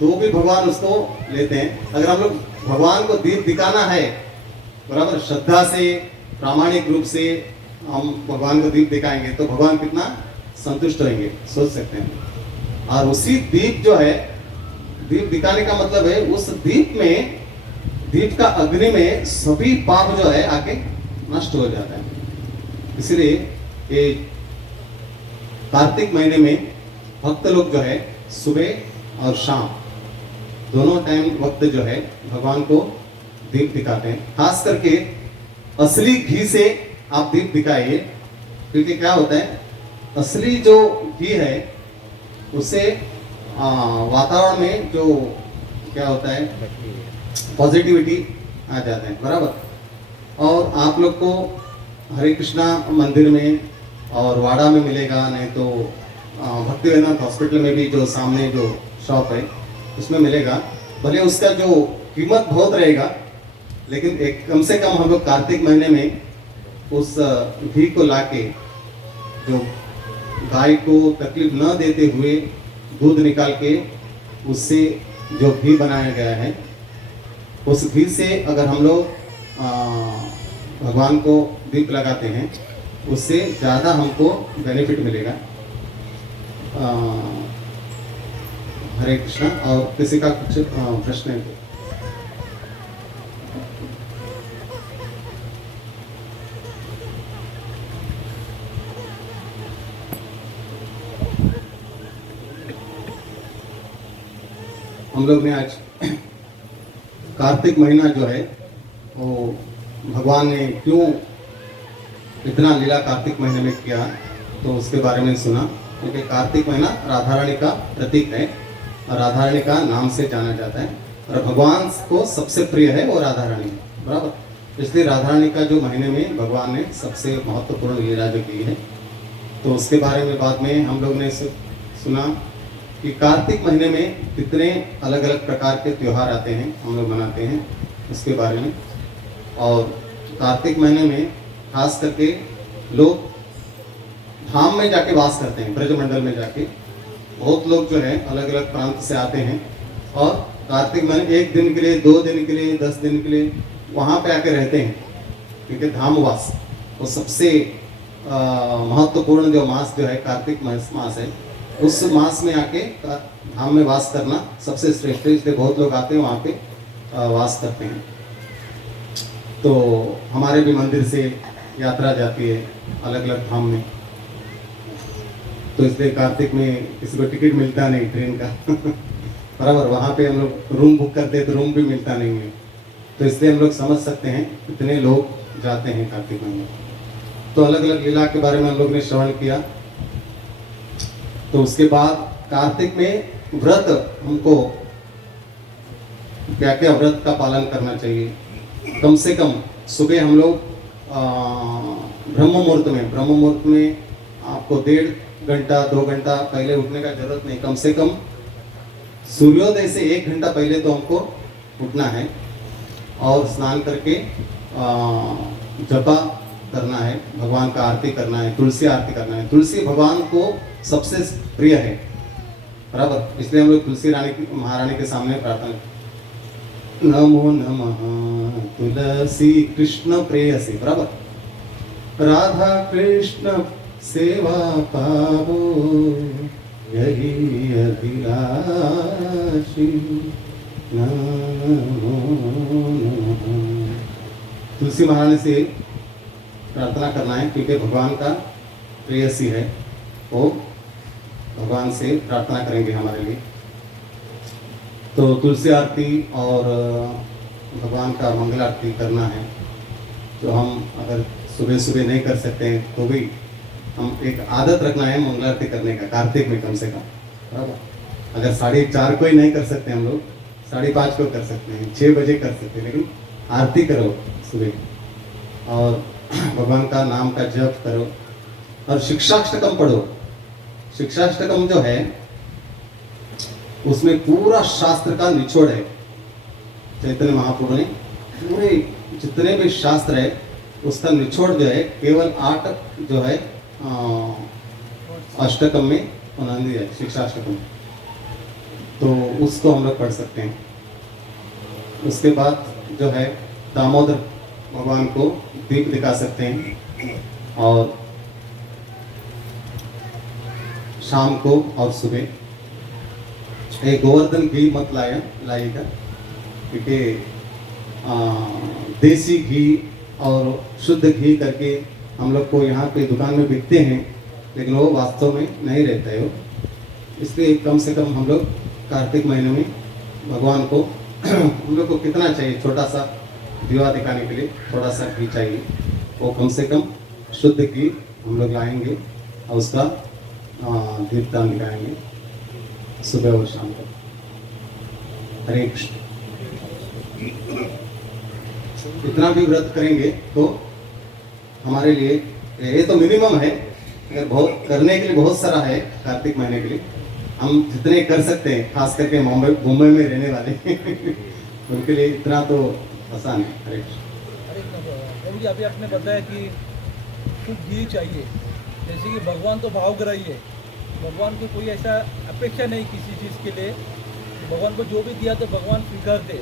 तो भी भगवान उसको लेते हैं। अगर हम लोग भगवान को दीप दिखाना है, बराबर, श्रद्धा से प्रामाणिक रूप से हम भगवान को दीप दिखाएंगे तो भगवान कितना संतुष्ट होंगे, सोच सकते हैं। और उसी दीप जो है, दीप दिखाने का मतलब है उस दीप में, दीप का अग्नि में सभी पाप जो है आके नष्ट हो जाता है। इसलिए ये कार्तिक महीने में भक्त लोग जो है सुबह और शाम दोनों टाइम वक्त जो है भगवान को दीप दिखाते हैं। खास करके असली घी से आप दीप दिखाइए, क्योंकि क्या होता है, असली जो घी है उससे वातावरण में जो क्या होता है, पॉजिटिविटी आ जाता है, बराबर। और आप लोग को हरे कृष्णा मंदिर में और वाड़ा में मिलेगा, नहीं तो भक्ति वेदांत हॉस्पिटल में भी जो सामने जो शॉप है उसमें मिलेगा। भले उसका जो कीमत बहुत रहेगा, लेकिन एक कम से कम हम लोग कार्तिक महीने में उस घी को लाके, जो गाय को तकलीफ न देते हुए दूध निकाल के उससे जो घी बनाया गया है, उस घी से अगर हम लोग भगवान को दीप लगाते हैं, उससे ज़्यादा हमको बेनिफिट मिलेगा। हरे कृष्णा। और किसी का कुछ प्रश्न है? हम लोग ने आज कार्तिक महीना जो है वो भगवान ने क्यों इतना लीला कार्तिक महीने में किया, तो उसके बारे में सुना। क्योंकि कार्तिक महीना राधा रानी का प्रतीक है और राधा रानी का नाम से जाना जाता है, और भगवान को सबसे प्रिय है वो राधा रानी है, बराबर। इसलिए राधा रानी का जो महीने में भगवान ने सबसे महत्वपूर्ण लीला जो की है, तो उसके बारे में बाद में हम लोग ने सुना कि कार्तिक महीने में कितने अलग अलग प्रकार के त्यौहार आते हैं, हम लोग मनाते हैं, उसके बारे में। और कार्तिक महीने में खास करके लोग धाम में जाके वास करते हैं, ब्रजमंडल में जाके। बहुत लोग जो है अलग अलग प्रांत से आते हैं और कार्तिक महीने 1 दिन के लिए, 2 दिन के लिए, 10 दिन के लिए वहाँ पे आके रहते हैं, क्योंकि धामवास वो सबसे महत्वपूर्ण जो मास जो है कार्तिक मास है। उस मास में आके धाम में वास करना सबसे श्रेष्ठ है, इसलिए बहुत लोग आते हैं वहाँ पे वास करते हैं। तो हमारे भी मंदिर से यात्रा जाती है अलग अलग धाम में, तो इसलिए कार्तिक में किसी को टिकट मिलता नहीं ट्रेन का बराबर। वहाँ पे हम लोग रूम बुक करते हैं तो रूम भी मिलता नहीं है, तो इसलिए हम लोग समझ सकते हैं कितने लोग जाते हैं कार्तिक महीने। तो अलग अलग लीला के बारे में हम लोग ने श्रवण किया। तो उसके बाद कार्तिक में व्रत, हमको क्या क्या व्रत का पालन करना चाहिए। कम से कम सुबह हम लोग ब्रह्म मुहूर्त में आपको 1.5 घंटा 2 घंटा पहले उठने का जरूरत नहीं, कम से कम सूर्योदय से 1 घंटा पहले तो हमको उठना है और स्नान करके जपा करना है, भगवान का आरती करना है, तुलसी आरती करना है। तुलसी भगवान को सबसे प्रिय है, बराबर। इसलिए हम लोग तुलसी महारानी के सामने प्रार्थना, नमो नमः तुलसी कृष्ण प्रेयसी, बराबर। राधा कृष्ण सेवा पावो यही अभिलाषी, नमो नमः। तुलसी महारानी से प्रार्थना करना है, क्योंकि भगवान का प्रेयसी है, वो भगवान से प्रार्थना करेंगे हमारे लिए। तो तुलसी आरती और भगवान का मंगल आरती करना है, जो हम अगर सुबह सुबह नहीं कर सकते हैं तो भी हम एक आदत रखना है मंगल आरती करने का, कार्तिक में कम से कम, बराबर। अगर 4:30 को ही नहीं कर सकते हम लोग, 5:30 को कर सकते हैं, 6 बजे कर सकते हैं, लेकिन आरती करो सुबह और भगवान का नाम का जप करो और शिक्षाष्टकम पढ़ो। शिक्षाष्टकम जो है उसमें पूरा शास्त्र का निचोड़ है। चैतन्य महाप्रभु ने पूरे जितने भी शास्त्र है उसका निचोड़ जो है केवल 8 जो है अष्टकम में बना दिया है, शिक्षाष्टकम। तो उसको हम लोग पढ़ सकते हैं। उसके बाद जो है दामोदर भगवान को दीप दिखा सकते हैं और शाम को और सुबह एक गोवर्धन घी मत लाइएगा, क्योंकि देसी घी और शुद्ध घी करके हम लोग को यहाँ पे दुकान में बिकते हैं, लेकिन वो वास्तव में नहीं रहता है वो। इसलिए कम से कम हम लोग कार्तिक महीने में भगवान को हम लोग को कितना चाहिए, छोटा सा दीवा दिखाने के लिए थोड़ा सा घी चाहिए, वो कम से कम शुद्ध घी हम लोग लाएंगे और उसका दीपदान दिखाएंगे सुबह और शाम को। हरे कृष्ण। इतना भी व्रत करेंगे तो हमारे लिए ये तो मिनिमम है, अगर बहुत करने के लिए बहुत सारा है कार्तिक महीने के लिए, हम जितने कर सकते हैं, खास करके मुंबई में रहने वाले उनके लिए इतना तो आसान है। हरे कृष्ण। अभी आपने बताया कि कुछ घी चाहिए, जैसे कि भगवान तो भावग्राही है, भगवान को कोई ऐसा अपेक्षा नहीं किसी चीज़ के लिए, भगवान को जो भी दिया तो भगवान स्वीकार दे।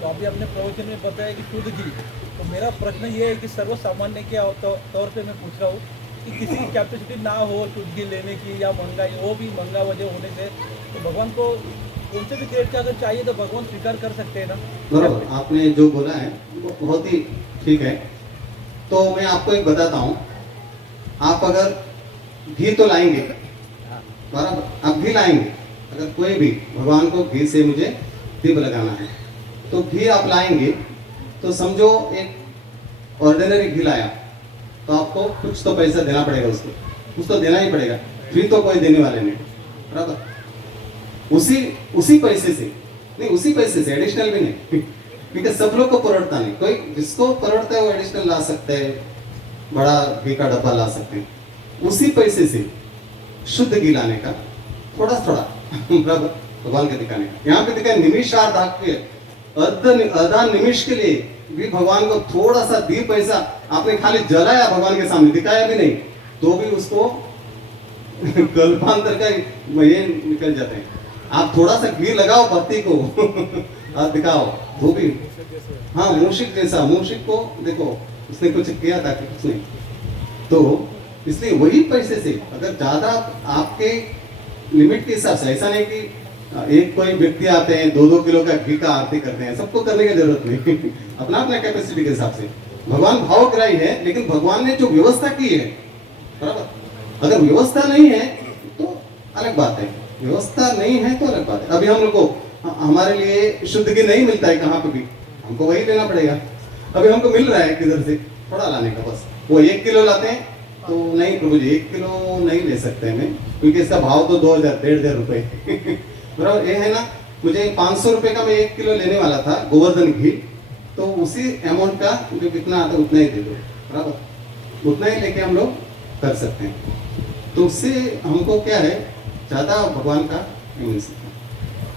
तो अभी आपने प्रवचन में बताया कि शुद्ध घी, तो मेरा प्रश्न ये है कि सर्वसामान्य के तौर पे मैं पूछ रहा हूँ कि किसी की कैपेसिटी ना हो शुद्ध घी लेने की या महंगाई, वो भी महंगा वजह होने से, तो भगवान को कौन से भी ग्रेड का अगर चाहिए तो भगवान स्वीकार कर सकते हैं ना। बराबर, आपने जो बोला है वो बहुत ही ठीक है। तो मैं आपको एक बताता हूँ, आप अगर घी तो लाएंगे, बराबर, आप घी लाएंगे, अगर कोई भी भगवान को घी से मुझे दीप लगाना है तो घी आप लाएंगे, तो समझो एक ऑर्डिनरी घी लाया तो आपको कुछ तो पैसा देना पड़ेगा, उसको कुछ तो देना ही पड़ेगा, फ्री तो कोई देने वाले नहीं, बराबर। उसी पैसे से नहीं, उसी पैसे से एडिशनल भी नहीं, क्योंकि सब लोग को परोड़ता नहीं, कोई जिसको परोड़ता है वो एडिशनल ला सकते हैं, बड़ा घी का डब्बा ला सकते हैं। उसी पैसे से शुद्ध घी लाने का थोड़ा थोड़ा बराबर भगवान के दिखाने का। यहाँ पे दिखा निमिषार्ध अर्धा निमिष के लिए भी भगवान को थोड़ा सा दी पैसा आपने खाली जलाया, भगवान के सामने दिखाया भी नहीं, तो भी उसको कल्पांतर का ये निकल जाते हैं। आप थोड़ा सा घी लगाओ बत्ती को आप दिखाओ, वो भी हाँ मूषिक जैसा, मूषिक को देखो उसने कुछ किया था कि कुछ नहीं, तो इसलिए वही पैसे से अगर ज्यादा आपके लिमिट के हिसाब से, ऐसा नहीं कि एक कोई व्यक्ति आते हैं 2-2 किलो का घी का आरती करते हैं, सबको करने की जरूरत नहीं अपना अपना कैपेसिटी के हिसाब से। भगवान भावग्राही है, लेकिन भगवान ने जो व्यवस्था की है, बराबर, अगर व्यवस्था नहीं है तो अलग बात है, व्यवस्था नहीं है तो अलग बात है। अभी हम लोग को हमारे लिए शुद्ध घी नहीं मिलता है कहाँ पे भी, हमको वही लेना पड़ेगा। अभी हमको मिल रहा है किधर से, थोड़ा लाने का बस, वो 1 किलो लाते हैं तो नहीं प्रभु जी 1 किलो नहीं ले सकते मैं, क्योंकि इसका भाव तो 2,000-1,500 रुपए बराबर। ये है ना, मुझे 500 रुपए का मैं 1 किलो लेने वाला था गोवर्धन घी, तो उसी अमाउंट का जो कितना आता है उतना ही दे दो, बराबर, उतना ही लेके हम लोग कर सकते हैं। तो उससे हमको क्या है, ज्यादा भगवान का नहीं मिल सकता।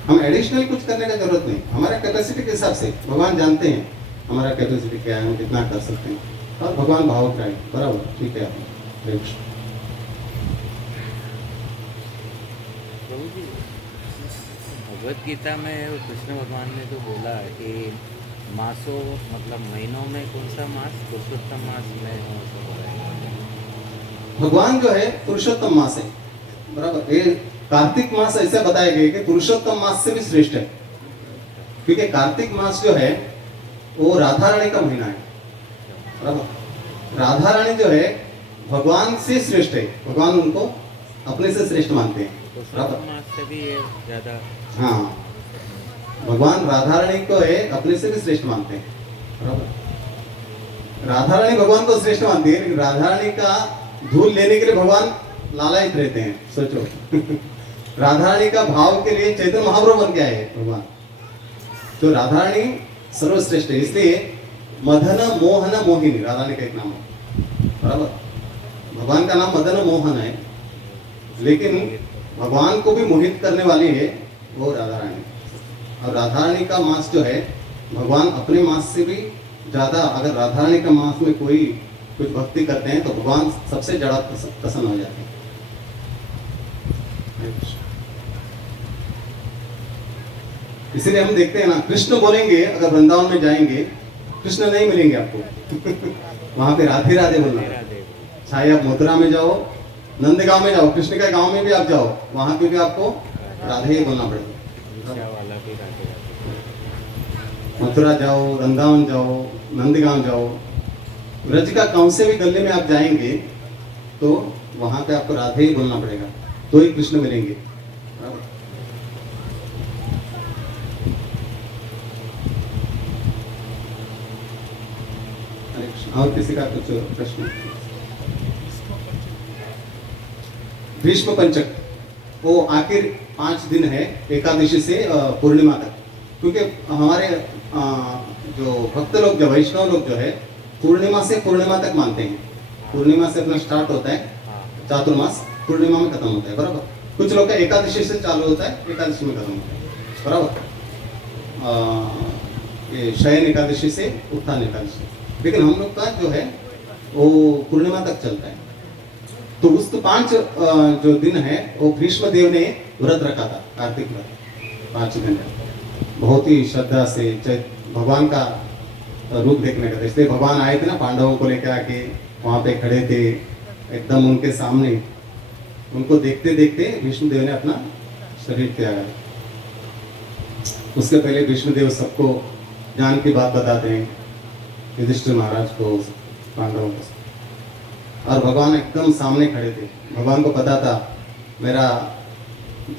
हम एडिशनल कुछ करने का जरूरत नहीं, हमारा कैपेसिटी के हिसाब से भगवान जानते हैं हमारा कैपेसिटी क्या है, हम कितना कर सकते हैं, और भगवान भाव का है, बराबर, ठीक है। भगवत गीता में कृष्ण भगवान ने तो बोला कि मासों मतलब महीनों में कौन सा मास पुरुषोत्तम मास में भगवान जो है पुरुषोत्तम मास है, बराबर। ये कार्तिक मास ऐसा बताया गया कि पुरुषोत्तम मास से भी श्रेष्ठ है, क्योंकि कार्तिक मास जो है वो राधा रानी का महीना है, बराबर। राधा रानी जो है भगवान से श्रेष्ठ है, भगवान उनको अपने से श्रेष्ठ मानते हैं, पुरुषोत्तम बराबर। मास से भी ये ज़्यादा हाँ, भगवान राधा रानी को है अपने से भी श्रेष्ठ मानते हैं, बराबर। राधा रानी भगवान को श्रेष्ठ मानती है, लेकिन राधा रानी का धूल लेने के लिए भगवान लालायित रहते हैं, सोचो। राधा रानी का भाव के लिए चैतन्य महाप्रभु बन के आए हैं भगवान। तो राधा रानी सर्वश्रेष्ठ है, इसलिए मदन मोहन मोहिनी राधा रानी का एक नाम है, बराबर। भगवान का नाम मदन मोहन है, लेकिन भगवान को भी मोहित करने वाली है वो राधा रानी। और राधा रानी का मास जो है भगवान अपने मास से भी ज्यादा, अगर राधा रानी का मास में कोई कुछ भक्ति करते हैं तो भगवान सबसे ज्यादा प्रसन्न हो जाते हैं। इसीलिए हम देखते हैं ना, कृष्ण बोलेंगे अगर वृंदावन में जाएंगे कृष्ण नहीं मिलेंगे आपको, वहां पे राधे राधे बोलना है। राधे चाहे आप मथुरा में जाओ, नंदगांव में जाओ, कृष्ण के गांव में भी आप जाओ, वहां पे भी आपको राधे ही बोलना पड़ेगा। ईशा वाला भी राधे राधे। मथुरा जाओ, वृंदावन जाओ, नंदगांव जाओ, ब्रज का कौन से भी गले में आप जाएंगे तो वहां पे आपको राधे ही बोलना पड़ेगा, तो ही कृष्ण मिलेंगे। हरे कृष्ण। और किसी का कुछ प्रश्न? भीष्म पंचक वो आखिर 5 दिन है, एकादशी से पूर्णिमा तक, क्योंकि हमारे जो भक्त लोग, जो वैष्णव लोग जो है पूर्णिमा से पूर्णिमा तक मानते हैं। पूर्णिमा से अपना स्टार्ट होता है चातुर्मास, पूर्णिमा में खत्म होता है, बराबर। कुछ लोग का एकादशी से चालू होता है, एकादशी में खत्म होता है, बराबर। ये शयन एकादशी से उत्थान एकादशी, लेकिन हम लोग का जो है वो पूर्णिमा तक चलता है। तो उस 5 जो दिन है वो भीष्म देव ने व्रत रखा था, कार्तिक व्रत 5 दिन का, बहुत ही श्रद्धा से भगवान का रूप देखने का था। इसलिए भगवान आए थे ना, पांडवों को लेकर आके वहां पे खड़े थे एकदम उनके सामने, उनको देखते देखते विष्णुदेव ने अपना शरीर त्यागा। उसके पहले विष्णुदेव सबको ज्ञान की बात बताते हैं, युधिष्ठिर महाराज को, पांडवों को, और भगवान एकदम सामने खड़े थे। भगवान को पता था मेरा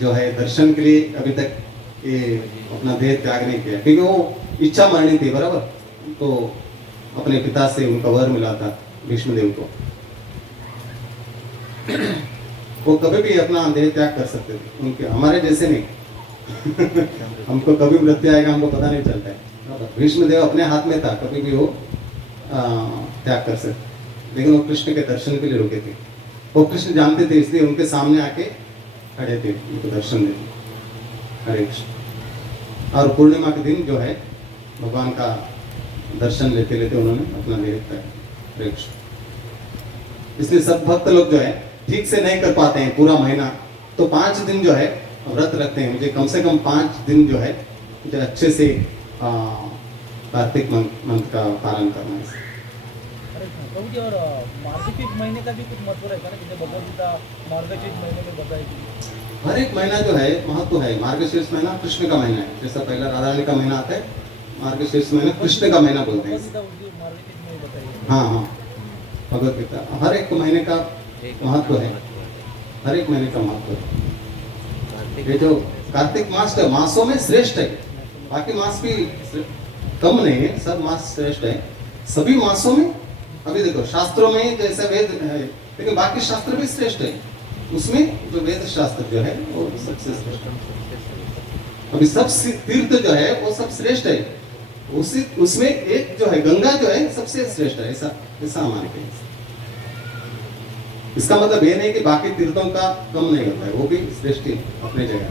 जो है दर्शन के लिए अभी तक ये अपना देह त्याग नहीं किया, क्योंकि वो इच्छा मरनी थी, बराबर। तो अपने पिता से उनका वर मिला था भीष्मदेव को, वो कभी भी अपना देह त्याग कर सकते थे, उनके हमारे जैसे नहीं। हमको कभी मृत्यु आएगा हमको पता नहीं चलता है। भीष्मदेव अपने हाथ में था, कभी भी वो त्याग कर सकते, लेकिन वो कृष्ण के दर्शन के लिए रुके थे। वो कृष्ण जानते थे, इसलिए उनके सामने आके खड़े थे उनको दर्शन देते। हरे कृष्ण। और पूर्णिमा के दिन जो है भगवान का दर्शन लेते लेते उन्होंने अपना देह त्याग। हरे कृष्ण। इसलिए सब भक्त लोग जो है ठीक से नहीं कर पाते हैं पूरा महीना, तो 5 दिन जो है व्रत रखते हैं। मुझे कम से कम 5 दिन जो है मुझे अच्छे से कार्तिक मंथ का पालन करना है। अरे प्रभु जी, और मार्गशीर्ष महीने का भी कुछ महत्व रहता है ना, जैसे भगवद गीता मार्गशीर्ष महीने में बताएगी। हर एक महीना जो है महत्व है। मार्गशीर्ष महीना कृष्ण का महीना है, जैसा पहला राधा रानी का महीना आता है, मार्गशीर्ष महीना कृष्ण का महीना बोलते हैं। भगवद गीता मार्गशीर्ष में बताइए। हाँ हाँ, भगवद गीता हर एक महीने का महत्व है, हर एक महीने का महत्व है। ये जो कार्तिक मास है मासों में श्रेष्ठ है, बाकी मास भी कम नहीं है, सब मास श्रेष्ठ है सभी मासों में। अभी देखो शास्त्रों में जैसे वेद है, लेकिन बाकी शास्त्र भी श्रेष्ठ है, उसमें जो वेद शास्त्र जो है वो सबसे श्रेष्ठ है। अभी सब तीर्थ जो है वो सब श्रेष्ठ है, उसी उसमें एक जो है गंगा जो है सबसे श्रेष्ठ है, ऐसा ऐसा मानते हैं। इसका मतलब ये नहीं कि बाकी तीर्थों का कम नहीं होता है, वो भी श्रेष्ठ है अपने जगह।